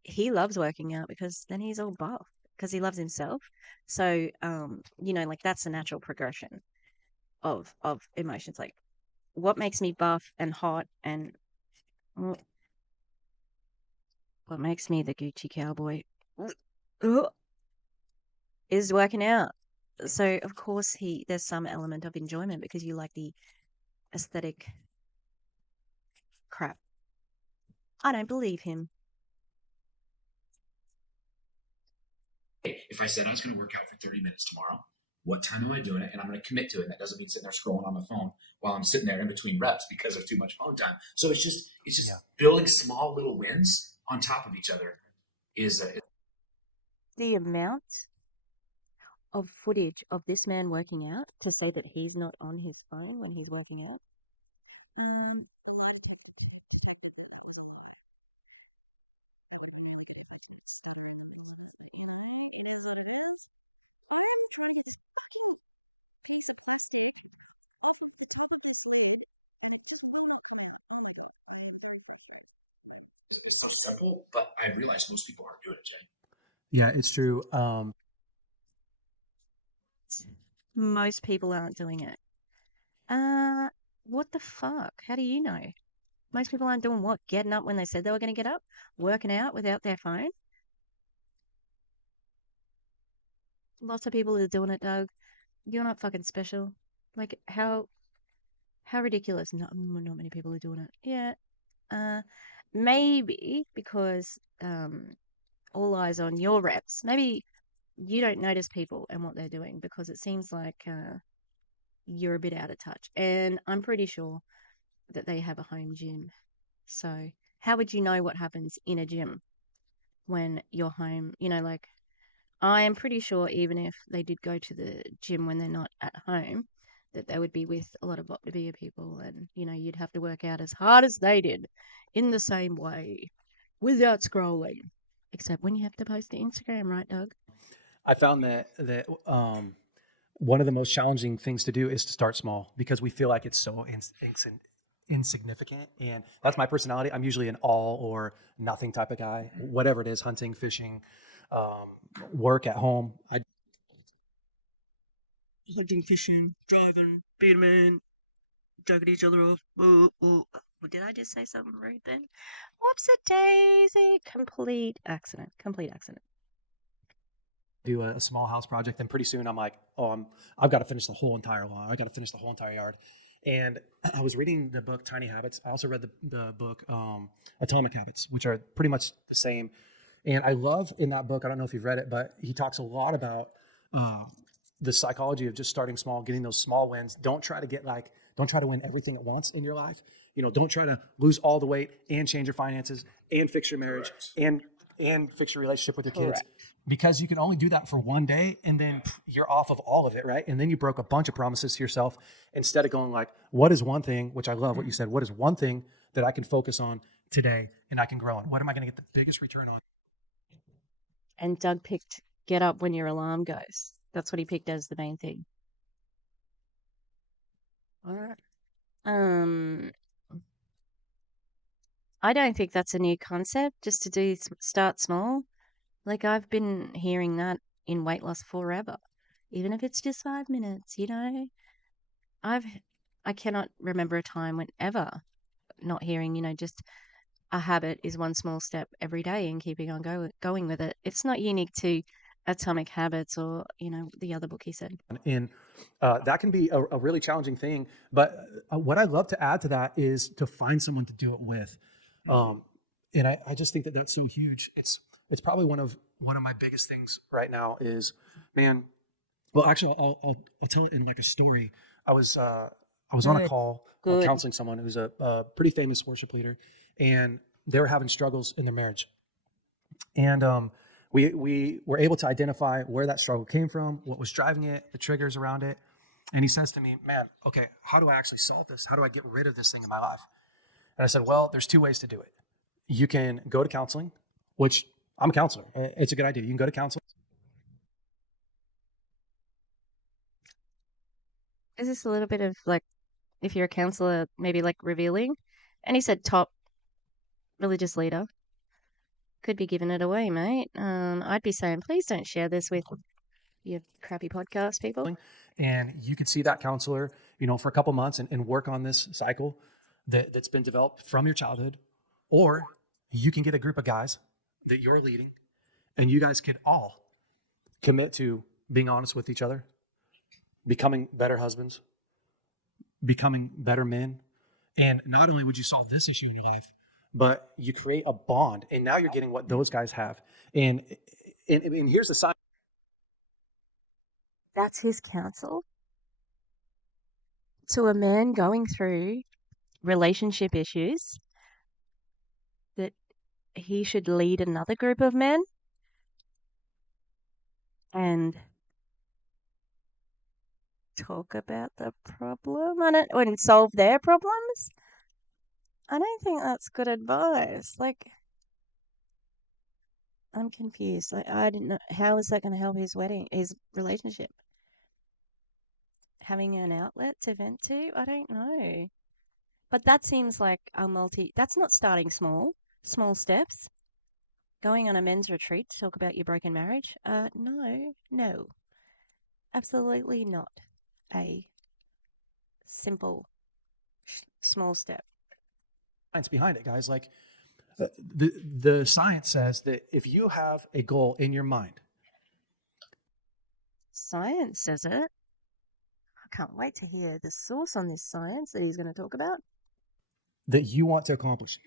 He loves working out because then he's all buff because he loves himself. So, like that's the natural progression of emotions. Like, what makes me buff and hot and what makes me the Gucci cowboy is working out. So, of course, there's some element of enjoyment because you like the aesthetic crap. I don't believe him. if I said I was going to work out for 30 minutes tomorrow, what time am I doing it? And I'm going to commit to it. And that doesn't mean sitting there scrolling on the phone while I'm sitting there in between reps because there's too much phone time. So it's just Yeah. building small little wins on top of each other is a, The amount of footage of this man working out to say that he's not on his phone when he's working out. Um, simple, but I realize most people aren't doing it, Jay. Yeah, it's true. Most people aren't doing it. Uh, what the fuck? How do you know? Most people aren't doing what? Getting up when they said they were going to get up? Working out without their phone? Lots of people are doing it, Doug. You're not fucking special. Like, how ridiculous. Not many people are doing it. Yeah. Uh, maybe because all eyes on your reps. Maybe you don't notice people and what they're doing because it seems like you're a bit out of touch. And I'm pretty sure that they have a home gym. So, how would you know what happens in a gym when you're home? Like, I am pretty sure even if they did go to the gym when they're not at home, that they would be with a lot of Optavia people and, you'd have to work out as hard as they did in the same way without scrolling. Except when you have to post to Instagram, right, Doug? I found that one of the most challenging things to do is to start small because we feel like it's so insignificant. And that's my personality. I'm usually an all or nothing type of guy, whatever it is, hunting, fishing, um, work at home. I Hunting, fishing, driving, being a man, jacking each other off. Ooh, ooh. Did I just say something rude then? Whoops a daisy. Complete accident. Complete accident. do a small house project, and pretty soon I'm like, oh, I've got to finish the whole entire lawn. I got to finish the whole entire yard. And I was reading the book Tiny Habits. I also read the book Atomic Habits, which are pretty much the same. And I love in that book, I don't know if you've read it, but he talks a lot about uh, the psychology of just starting small, getting those small wins. Don't try to win everything at once in your life. Don't try to lose all the weight and change your finances and fix your marriage Correct. and fix your relationship with your kids. Correct. because you can only do that for one day and then you're off of all of it, right? And then you broke a bunch of promises to yourself instead of going like, what is one thing, which I love what you said, what is one thing that I can focus on today and I can grow on? What am I going to get the biggest return on? And Doug picked get up when your alarm goes. That's what he picked as the main thing. All right. I don't think that's a new concept, just to do start small. Like I've been hearing that in weight loss forever. Even if it's just 5 minutes, I've I cannot remember a time whenever not hearing, just a habit is one small step every day and keeping on going with it. It's not unique to Atomic Habits or, the other book he said. And that can be a really challenging thing. But what I love to add to that is to find someone to do it with. And I just think that that's so huge. It's probably one of my biggest things right now is, man. Well, actually, I'll tell it in like a story. I was on a Good. call Good. counseling someone who's a pretty famous worship leader, and they were having struggles in their marriage. And we were able to identify where that struggle came from, what was driving it, the triggers around it. And he says to me, man, okay, how do I actually solve this? How do I get rid of this thing in my life? And I said, well, there's two ways to do it. You can go to counseling, which I'm a counselor. It's a good idea. You can go to counseling. Is this a little bit of like, if you're a counselor, maybe like revealing? And he said top religious leader. Could be giving it away, mate. I'd be saying, please don't share this with your crappy podcast people. And you could see that counselor, for a couple months and work on this cycle that's been developed from your childhood. Or you can get a group of guys that you're leading and you guys could all commit to being honest with each other, becoming better husbands, becoming better men. And not only would you solve this issue in your life, but you create a bond. And now you're getting what those guys have. And here's the sign. That's his counsel to a man going through relationship issues, that he should lead another group of men and talk about the problem and solve their problems. I don't think that's good advice. Like, I'm confused. Like, I didn't know, how is that going to help his relationship? Having an outlet to vent to? I don't know. But that seems like that's not starting small steps. Going on a men's retreat to talk about your broken marriage? No, absolutely not a simple, small step. Science behind it, guys. Like the science says that if you have a goal in your mind, Science says it. I can't wait to hear the source on this science that he's going to talk about. that you want to accomplish,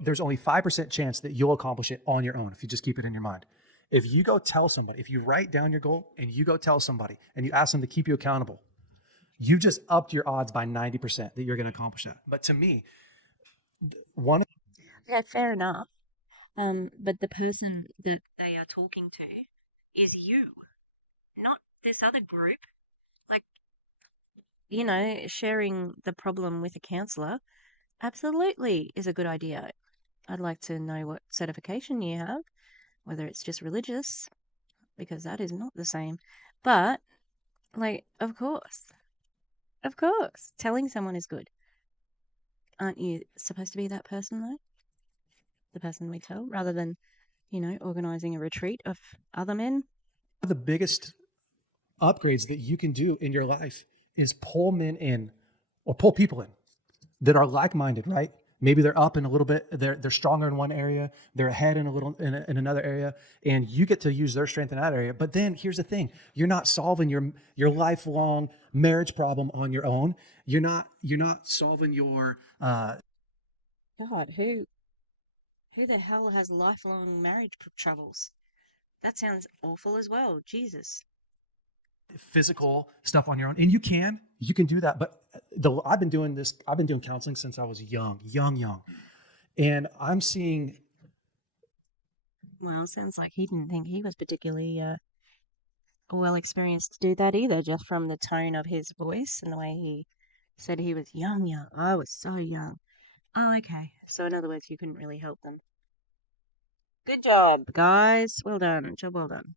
there's only 5% chance that you'll accomplish it on your own if you just keep it in your mind. If you go tell somebody, if you write down your goal and you go tell somebody and you ask them to keep you accountable, you've just upped your odds by 90% that you're going to accomplish that. But to me, one Yeah, fair enough. But the person that they are talking to is you, not this other group. Like, sharing the problem with a counselor absolutely is a good idea. I'd like to know what certification you have, whether it's just religious, because that is not the same. But, like, of course, telling someone is good. Aren't you supposed to be that person, though? The person we tell, rather than, organizing a retreat of other men? of the biggest upgrades that you can do in your life is pull men in or pull people in that are like-minded, right? Maybe they're up in a little bit, they're stronger in one area, they're ahead in in another area, and you get to use their strength in that area. But then here's the thing: you're not solving your lifelong marriage problem on your own. You're not solving your God, who the hell has lifelong marriage troubles? That sounds awful as well. Jesus. physical stuff on your own. And you can do that. But I've been doing counseling since I was young, and I'm seeing Well, sounds like he didn't think he was particularly well experienced to do that either, just from the tone of his voice and the way he said he was young, young. I was so young. Oh, okay. So, in other words, you couldn't really help them. Good job, guys. Well done. Job well done.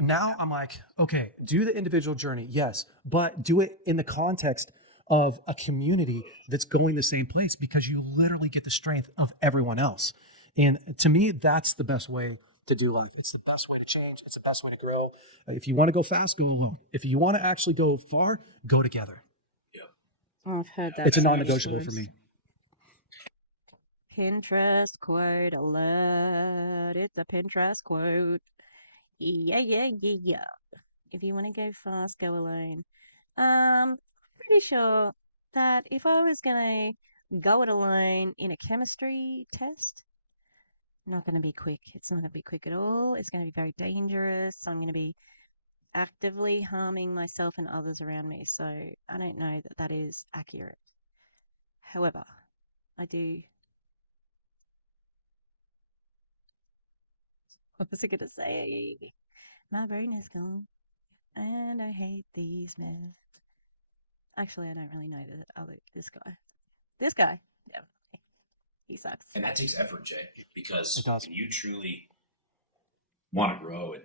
Now I'm like, okay, do the individual journey, yes, but do it in the context of a community that's going the same place because you literally get the strength of everyone else. And to me, that's the best way to do life. It's the best way to change. It's the best way to grow. If you want to go fast, go alone. If you want to actually go far, go together. Yeah. I've heard that It's a so non many negotiable for times. me. Pinterest quote alert. It's a Pinterest quote. Yeah, yeah, yeah, yeah. If you want to go fast, go alone. Pretty sure that if I was gonna go it alone in a chemistry test, not gonna be quick. It's not gonna be quick at all. It's gonna be very dangerous. I'm gonna be actively harming myself and others around me. So I don't know that that is accurate. However, I do. What was I gonna say? My brain is gone, and I hate these men. Actually, I don't really know the other this guy. This guy, yeah, he sucks. And that takes effort, Jay, It because does. when you truly want to grow, and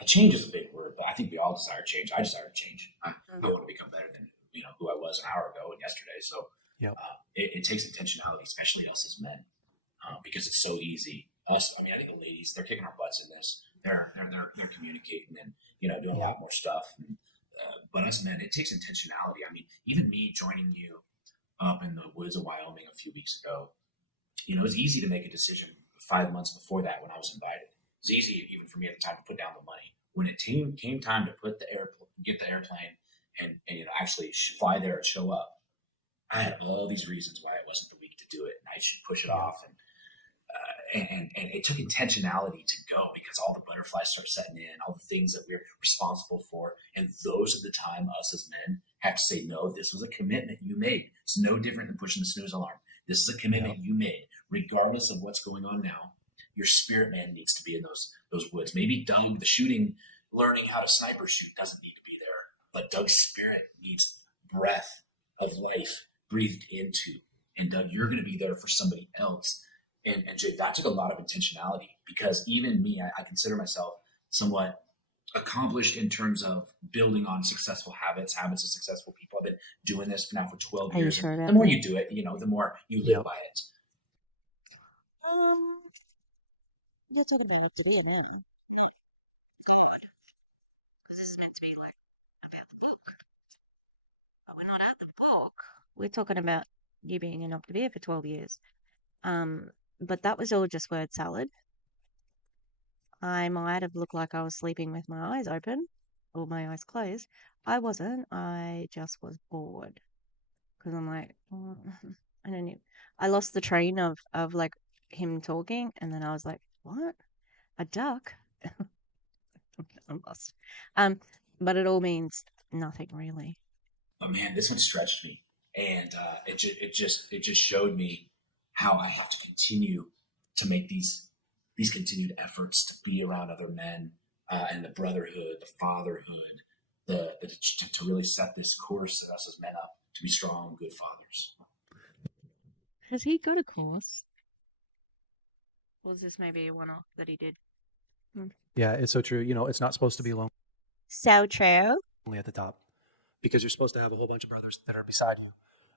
a change is a big word, but I think we all desire change. I desire change. I want to become better than who I was an hour ago and yesterday. So Yep. it takes intentionality, especially us as men, because it's so easy. Us, I mean, I think the ladies, they're kicking our butts in this. They're communicating and doing a Yep. lot more stuff. And, but us men, it takes intentionality. I mean, even me joining you up in the woods of Wyoming a few weeks ago, it was easy to make a decision 5 months before that when I was invited. It was easy even for me at the time to put down the money. When it came time to get the airplane and actually fly there and show up, I had all these reasons why it wasn't the week to do it, and I should push it Yep. off. And it took intentionality to go because all the butterflies start setting in, all the things that we're responsible for, and those are the time us as men have to say, no, this was a commitment you made. It's no different than pushing the snooze alarm. This is a Yep. commitment you made, regardless of what's going on now. Your spirit man needs to be in those woods. Maybe Doug, the shooting, learning how to sniper shoot, doesn't need to be there, but Doug's spirit needs breath of life breathed into. And Doug, you're going to be there for somebody else. And Jake, that took a lot of intentionality because even me, I consider myself somewhat accomplished in terms of building on successful habits of successful people. I've been doing this now for 12 Are you years. And sure the about more that? you do it, the more you live Yep. by it. Um, you're talking about what to do now. God, because this is meant to be like about the book, but we're not at the book. We're talking about you being in Optavia for 12 years. Um, but that was all just word salad. I might have looked like I was sleeping with my eyes open or my eyes closed. I wasn't. I just was bored because I'm like, oh, I don't know. I lost the train of like him talking, and then I was like, what? A duck? I'm lost. Um, but it all means nothing really. But man, this one stretched me, and it just showed me how I have to continue to make these continued efforts to be around other men and the brotherhood, the fatherhood, to really set this course that us as men up to be strong, good fathers. Has he got a course? Or was this maybe a one-off that he did? Hmm. Yeah. It's so true. It's not supposed to be lonely So true. at the top because you're supposed to have a whole bunch of brothers that are beside you,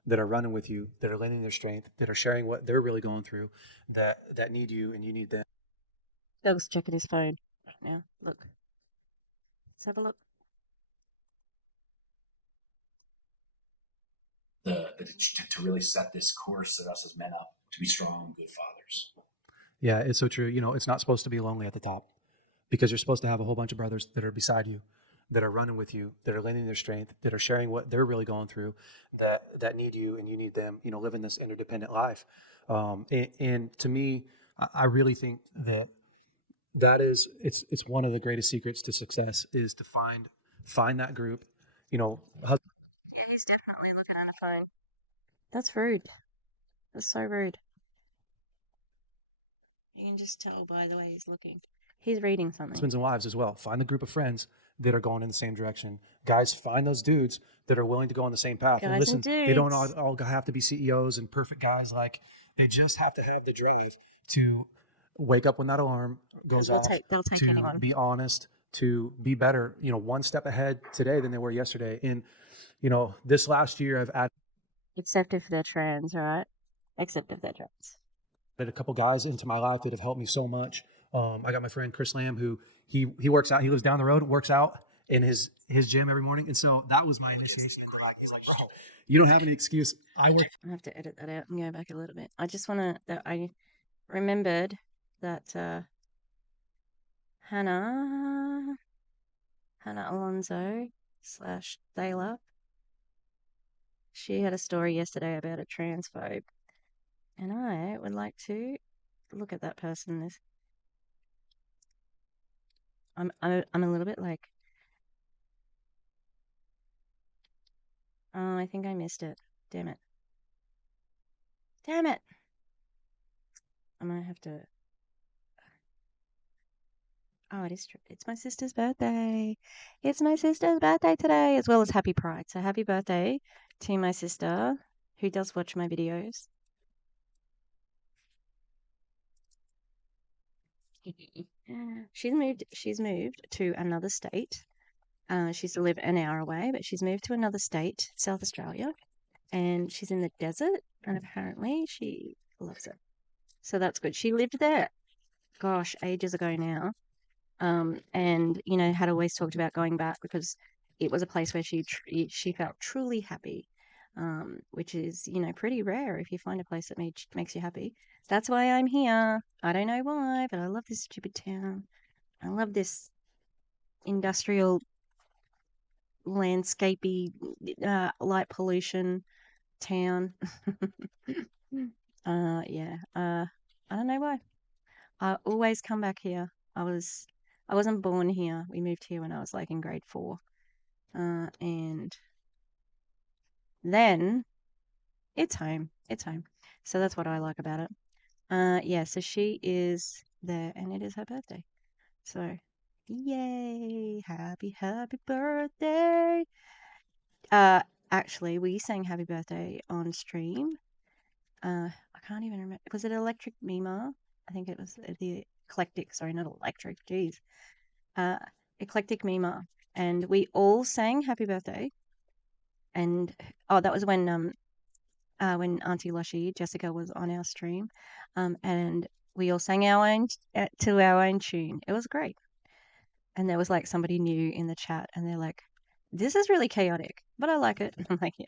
that are running with you, that are lending their strength, that are sharing what they're really going through, that need you and you need them. Doug's checking his phone right now. Look, let's have a look. To really set this course that us as men up to be strong, good fathers. Yeah, it's so true. It's not supposed to be lonely at the top because you're supposed to have a whole bunch of brothers that are beside you, that are running with you, that are lending their strength, that are sharing what they're really going through, that need you and you need them. Living this interdependent life. And to me, I really think that is it's one of the greatest secrets to success is to find that group. Yeah, he's definitely looking at a phone. That's rude. That's so rude. You can just tell by the way he's looking. He's reading something. husbands and wives as well. Find the group of friends that are going in the same direction. Guys, find those dudes that are willing to go on the same path. And Guys and listen, they don't dudes. all have to be CEOs and perfect guys. Like, they just have to have the drive to wake up when that alarm Because goes off, they'll take to anyone. be honest, to be better, one step ahead today than they were yesterday. And, this last year I've added Except if they're trans, right? Except if they're trans. a couple guys into my life that have helped me so much. I got my friend Chris Lamb, who he works out. He lives down the road, works out in his gym every morning, and so that was my initiation. He's like, bro, you don't have any excuse. I work. I have to edit that out and go back a little bit. I just want to that I remembered that Hannah Alonso slash Thaler. She had a story yesterday about a transphobe, and I would like to look at that person. I'm a little bit like, oh, I think I missed it. Damn it. Damn it. I'm gonna have to. Oh, it is true. It's my sister's birthday. It's my sister's birthday today, as well as happy Pride. So happy birthday to my sister, who does watch my videos. She's moved to another state. She used to live an hour away, but she's moved to another state, South Australia, and she's in the desert, and apparently she loves it. So that's good. She lived there, gosh, ages ago now. And had always talked about going back because it was a place where she felt truly happy, which is pretty rare if you find a place that makes you happy. That's why I'm here. I don't know why, but I love this stupid town. I love this industrial landscapey, light pollution town. Yeah. I don't know why. I always come back here. I wasn't born here. We moved here when I was like in grade 4. And then it's home. It's home. So that's what I like about it. Yeah, so she is there and it is her birthday. So yay. Happy birthday. Uh Actually, we sang happy birthday on stream. I can't even remember. Was it Electric Mima? I think it was the Eclectic. Sorry, not Electric. Jeez. Uh, Eclectic Mima, and we all sang happy birthday. And oh, that was when Auntie Lushy Jessica was on our stream, and we all sang our own to our own tune. It was great. And there was like somebody new in the chat, and they're like, "This is really chaotic, but I like it." I'm like, "Yeah,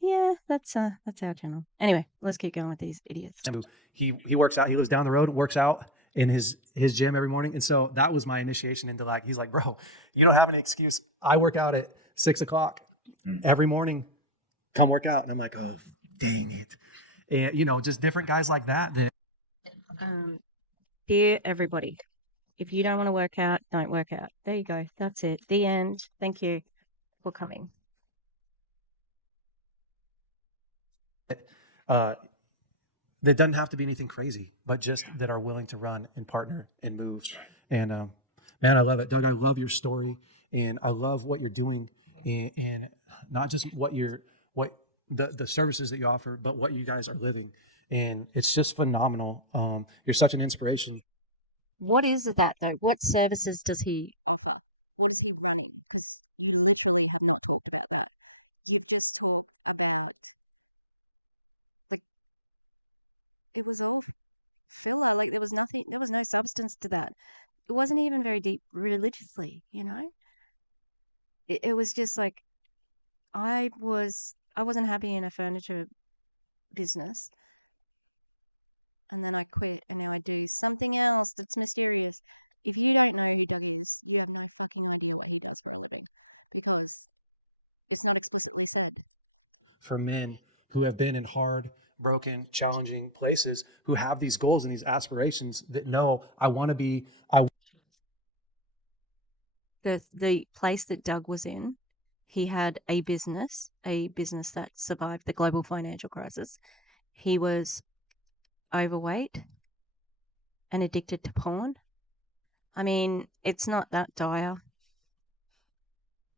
yeah, that's our channel." Anyway, let's keep going with these idiots. He works out. He lives down the road, works out in his gym every morning, and so that was my initiation into like. He's like, bro, you don't have any excuse. I work out at 6 o'clock every morning. Come work out, and I'm like, oh, dang it, and just different guys like that. Um, Dear everybody, if you don't want to work out, don't work out. There you go. That's it. The end. Thank you for coming. Uh, that doesn't have to be anything crazy, but just that are willing to run and partner and move. And man, I love it, Doug. I love your story, and I love what you're doing, and not just what the services that you offer, but what you guys are living, and it's just phenomenal. You're such an inspiration. What is that though? What services does he offer? What is he running? Because you literally have not talked about that. You just talked about it was all filler. Like there was nothing. There was no substance to that. It wasn't even very deep religiously. It was just like I wasn't happy in a furniture business, and then I quit, and then I do something else that's mysterious. If you don't know who Doug is, you have no fucking idea what he does for a living, because it's not explicitly said. For men who have been in hard, broken, challenging places, who have these goals and these aspirations that know I want to be. The place that Doug was in, he had a business that survived the global financial crisis. He was overweight and addicted to porn. I mean, it's not that dire.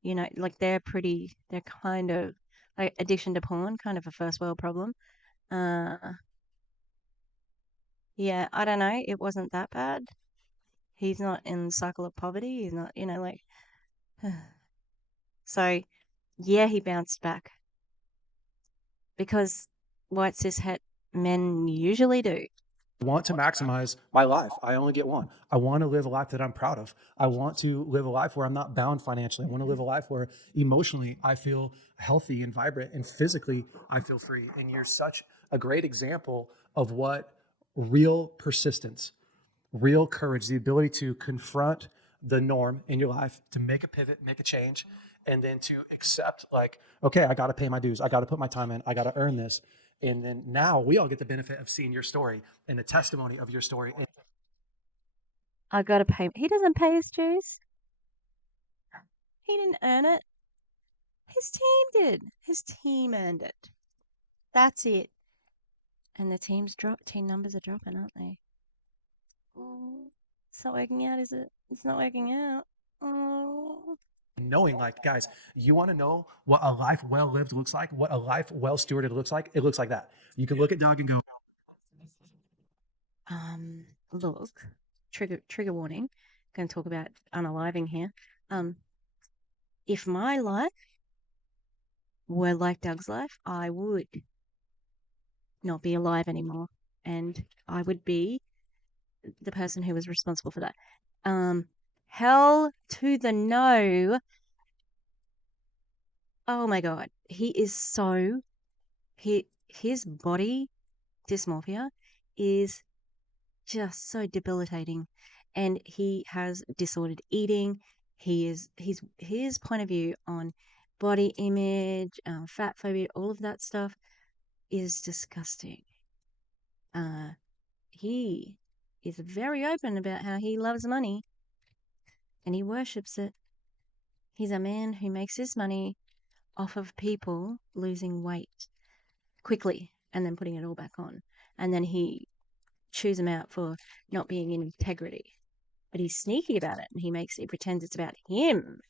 Like they're kind of like addiction to porn, kind of a first world problem. Uh, yeah, I don't know. It wasn't that bad. He's not in the cycle of poverty. He's not, like, so yeah, he bounced back because white cis het men usually do. Want to maximize my life. I only get one. I want to live a life that I'm proud of. I want to live a life where I'm not bound financially. I want to live a life where emotionally I feel healthy and vibrant and physically I feel free. And you're such a great example of what real persistence, real courage, the ability to confront the norm in your life, to make a pivot, make a change, and then to accept, like, okay, I got to pay my dues. I got to put my time in. I got to earn this. And then now we all get the benefit of seeing your story and the testimony of your story. I gotta pay. He doesn't pay his dues. He didn't earn it. His team did. His team earned it. That's it. And the team numbers are dropping, aren't they? Oh, it's not working out, is it? It's not working out. Oh. Knowing, like, guys, you want to know what a life well lived looks like, what a life well stewarded looks like? It looks like that. You can look at Doug and go, Look, trigger warning. Going to talk about unaliving here. Um, if my life were like Doug's life, I would not be alive anymore, and I would be the person who was responsible for that. Um, hell to the no. Oh my God, he is so his body dysmorphia is just so debilitating, and he has disordered eating. His point of view on body image, fat phobia, all of that stuff is disgusting. Uh, he is very open about how he loves money and he worships it. He's a man who makes his money off of people losing weight quickly and then putting it all back on. And then he chews them out for not being in integrity. But he's sneaky about it and he pretends it's about him.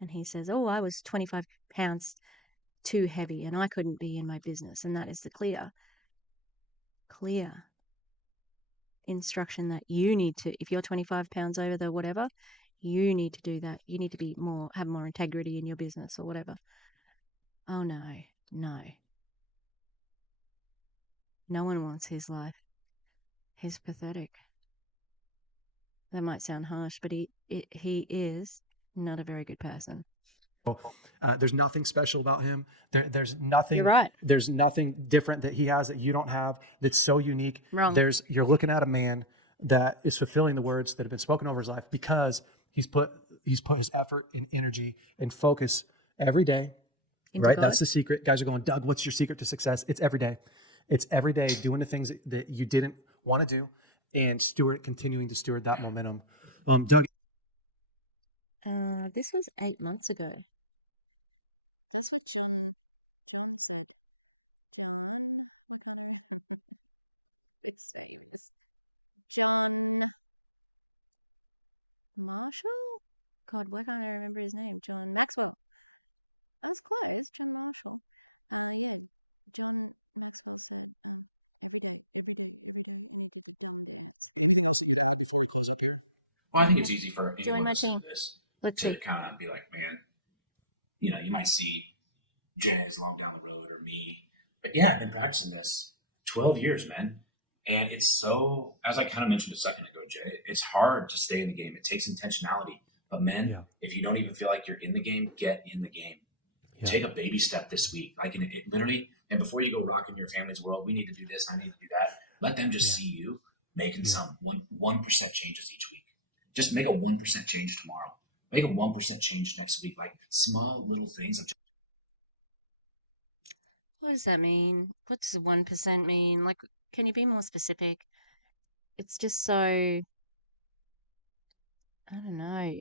And he says, oh, I was 25 pounds too heavy and I couldn't be in my business. And that is the clear instruction that you need to, if you're 25 pounds over the whatever, you need to do that. You need to have more integrity in your business or whatever. Oh no, no. No one wants his life. He's pathetic. That might sound harsh, but he is not a very good person. there's nothing special about him. You're right. There's nothing different that he has that you don't have. That's so unique. Wrong. You're looking at a man that is fulfilling the words that have been spoken over his life because he's put his effort and energy and focus every day. Into Right. God. That's the secret. Guys are going, Doug, what's your secret to success? It's every day. It's every day doing the things that you didn't want to do and continuing to steward that momentum. Doug, This was 8 months ago. Well, I think it's easy for Join anyone my listening team. to this Let's to see. kind of be like, man, you might see Jazz along down the road or me. But yeah, I've been practicing this 12 years, man. And it's so, as I kind of mentioned a second ago, Jay, it's hard to stay in the game. It takes intentionality. But men, yeah, if you don't even feel like you're in the game, get in the game. yeah, Take a baby step this week. Like it literally, and before you go rocking your family's world, we need to do this, I need to do that. Let them just yeah, see you making yeah. some 1% changes each week. Just make a 1% change tomorrow. Make a 1% change next week. Like small little things. What does that mean? What does 1% mean? Like, can you be more specific? It's just so, I don't know.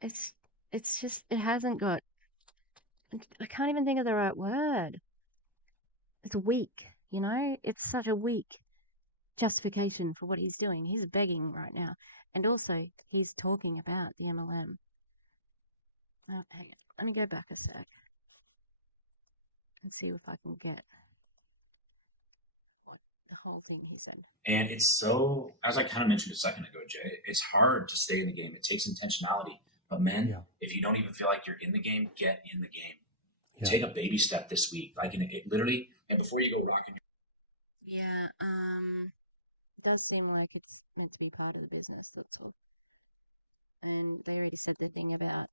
It's it's just it hasn't got I can't even think of the right word. It's weak, you know? It's such a weak justification for what he's doing. He's begging right now. And also, he's talking about the MLM. Hang on. Let me go back a sec and see if I can get what the whole thing he said. And it's so, as I kind of mentioned a second ago, Jay, it's hard to stay in the game. It takes intentionality. But men, Yeah. if you don't even feel like you're in the game, get in the game. Yeah. Take a baby step this week. Like it literally, and before you go rocking Yeah, it does seem like it's meant to be part of the business, that's all. And they already said the thing about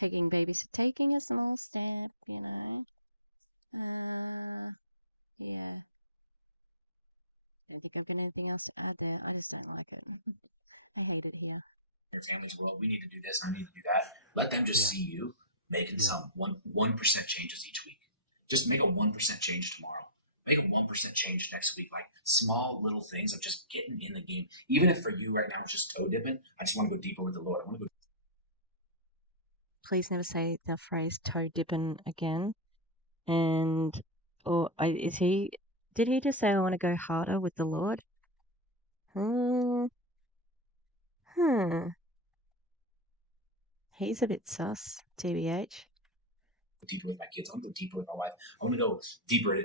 taking babies, taking a small step, you know. Yeah. I don't think I've got anything else to add there. I just don't like it. I hate it here. your family's world, we need to do this, I need to do that. Let them just Yeah. see you making Yeah. some 1% changes each week. Just make a 1% change tomorrow. Make a 1% change next week. Like small little things of just getting in the game. Even if for you right now it's just toe dipping, I just want to go deeper with the Lord. I want to go. Please never say the phrase toe dipping again. And, or is he, did he just say I want to go harder with the Lord? Hmm. Hmm. He's a bit sus, TBH. Deeper with my kids. I want to go deeper with my wife. I want to go deeper at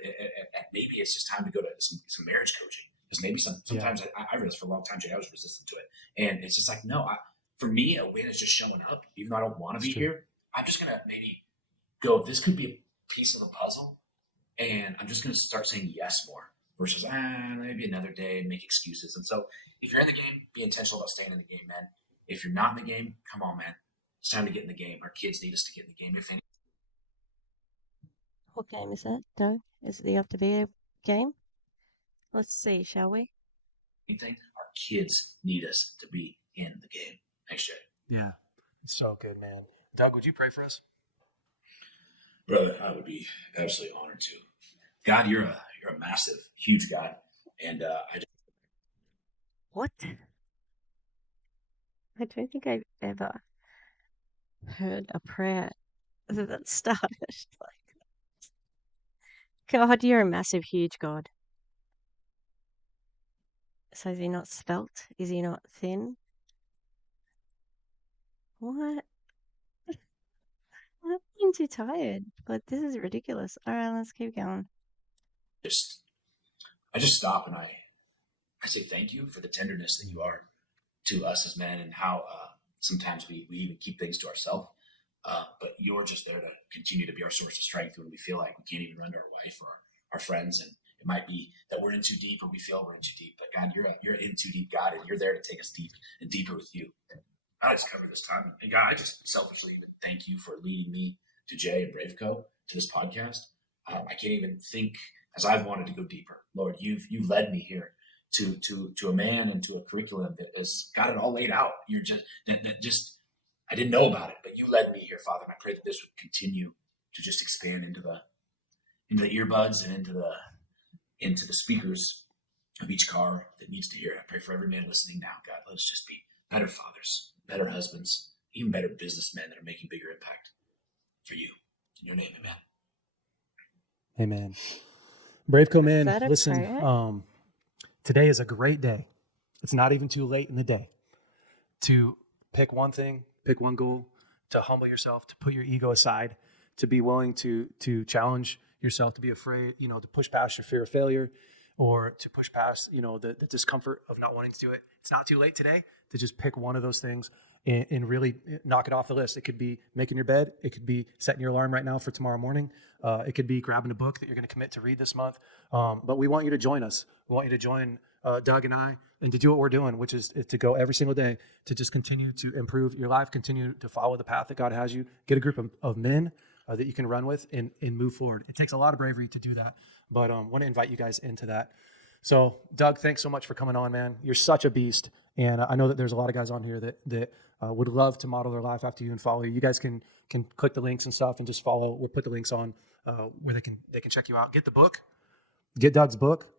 maybe it's just time to go to some marriage coaching. Because maybe Yeah. sometimes I realized for a long time, Jay, I was resistant to it. And it's just like, no, for me, a win is just showing up. Even though I don't want to It's be true. here, I'm just going to maybe go, this could be a piece of the puzzle. And I'm just going to start saying yes more versus, maybe another day, make excuses. And so if you're in the game, be intentional about staying in the game, man. If you're not in the game, come on, man. It's time to get in the game. Our kids need us to get in the game. If What game is that, Doug? Is it the Optavia game? Let's see, shall we? anything, our kids need us to be in the game. Thanks, Jay. Yeah. It's so good, man. Doug, would you pray for us? Brother, I would be absolutely honored to. God, you're a massive, huge God. And I just What? I don't think I've ever heard a prayer that started like, God, you're a massive, huge God. So is he not svelte? Is he not thin? What? I'm too tired. But this is ridiculous. All right, let's keep going. just I just stop and I say thank you for the tenderness that you are to us as men and how sometimes we even keep things to ourselves. But you're just there to continue to be our source of strength when we feel like we can't even run to our wife or our friends. And it might be that we're in too deep or we feel we're in too deep. But God, you're in too deep, God, and you're there to take us deep and deeper with you. I just covered this time. And God, I just selfishly even thank you for leading me to Jay and Braveco to this podcast. I can't even think as I've wanted to go deeper. Lord, you've led me here to a man and to a curriculum that has got it all laid out. You're just that just I didn't know about it, but you led me here, Father. And I pray that this would continue to just expand into the earbuds and into the speakers of each car that needs to hear it. I pray for every man listening now, God. Let us just be better fathers, better husbands, even better businessmen that are making bigger impact for you. In your name, amen. Amen. Braveco, Is man, that a listen, prayer? today is a great day. It's not even too late in the day to pick one thing, pick one goal, to humble yourself, to put your ego aside, to be willing to challenge yourself, to be afraid, to push past your fear of failure or to push past, the discomfort of not wanting to do it. It's not too late today to just pick one of those things and really knock it off the list. It could be making your bed. It could be setting your alarm right now for tomorrow morning. It could be grabbing a book that you're going to commit to read this month. But we want you to join us. We want you to join Doug and I and to do what we're doing, which is to go every single day to just continue to improve your life, continue to follow the path that God has you, get a group of men that you can run with and move forward. It takes a lot of bravery to do that, but want to invite you guys into that. So Doug, thanks so much for coming on, man. You're such a beast. And I know that there's a lot of guys on here that would love to model their life after you and follow you. You guys can click the links and stuff and just follow. We'll put the links on where they can check you out. Get the book, get Doug's book,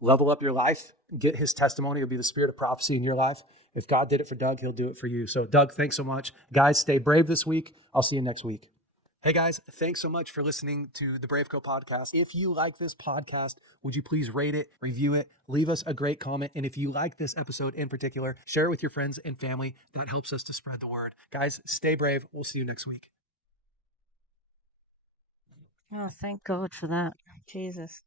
level up your life, get his testimony. It'll be the spirit of prophecy in your life. If God did it for Doug, he'll do it for you. So Doug, thanks so much. Guys, stay brave this week. I'll see you next week. Hey guys, thanks so much for listening to the Brave Co podcast. If you like this podcast, would you please rate it, review it, leave us a great comment? And if you like this episode in particular, share it with your friends and family. That helps us to spread the word. Guys, stay brave. We'll see you next week. Oh, thank God for that. Jesus.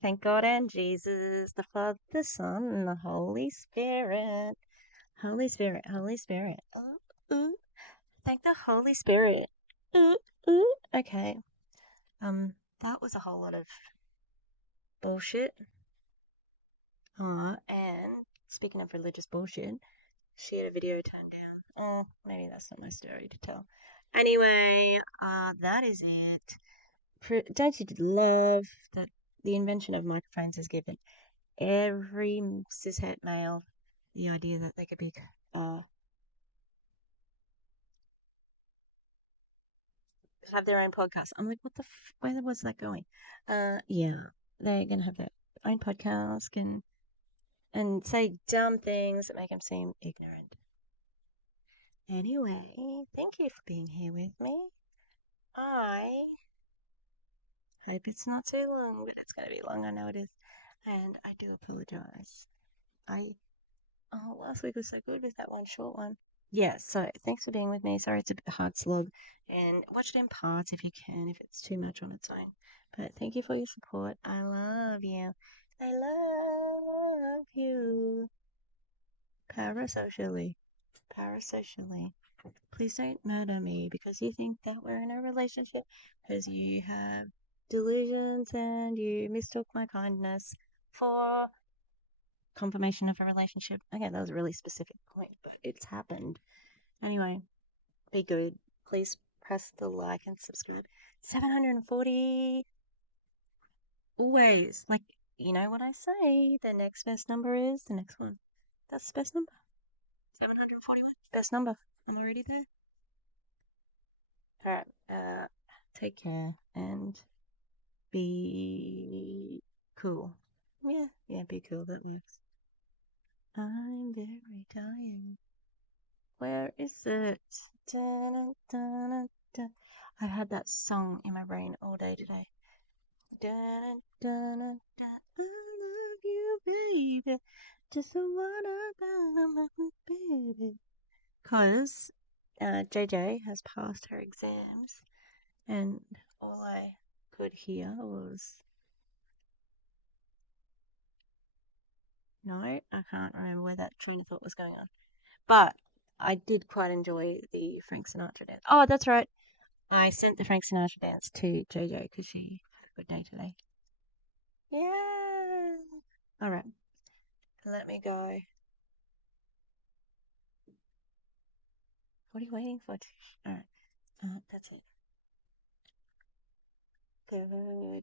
Thank God and Jesus, the Father, the Son, and the Holy Spirit. Holy Spirit, Holy Spirit. Ooh, ooh. Thank the Holy Spirit. Ooh, ooh. Okay. That was a whole lot of bullshit. And speaking of religious bullshit, she had a video turned down. Oh, maybe that's not my story to tell. Anyway, that is it. Don't you love that the invention of microphones has given every cishet male the idea that they could be uh, have their own podcast. I'm like, what the where was that going? Yeah, they're gonna have their own podcast and say dumb things that make them seem ignorant. Anyway, thank you for being here with me. I hope it's not too long, but it's gonna be long. I know it is, and I do apologize. I last week was so good with that one short one. Yeah, so thanks for being with me. Sorry it's a bit hard slog. And watch it in parts if you can, if it's too much on its own. But thank you for your support. I love you. I love you. Parasocially. Parasocially. Please don't murder me because you think that we're in a relationship because you have delusions and you mistook my kindness for confirmation of a relationship. Okay, that was a really specific point, but it's happened. Anyway, be good. Please press the like and subscribe. 740. Always. Like, you know what I say. The next best number is the next one. That's the best number. 741. Best number. I'm already there. Alright. Take care and be cool. Yeah, be cool. That works. I'm very tired. Where is it? Dun, dun, dun, dun. I've had that song in my brain all day today. Dun, dun, dun, dun. I love you, baby. Just the one I got, baby. Because JJ has passed her exams, and all I could hear was no, I can't remember where that train of thought was going on. But I did quite enjoy the Frank Sinatra dance. Oh, that's right. I sent the Frank Sinatra dance to JJ because she had a good day today. Yeah. All right. Let me go. What are you waiting for? All right. That's it. Goodbye.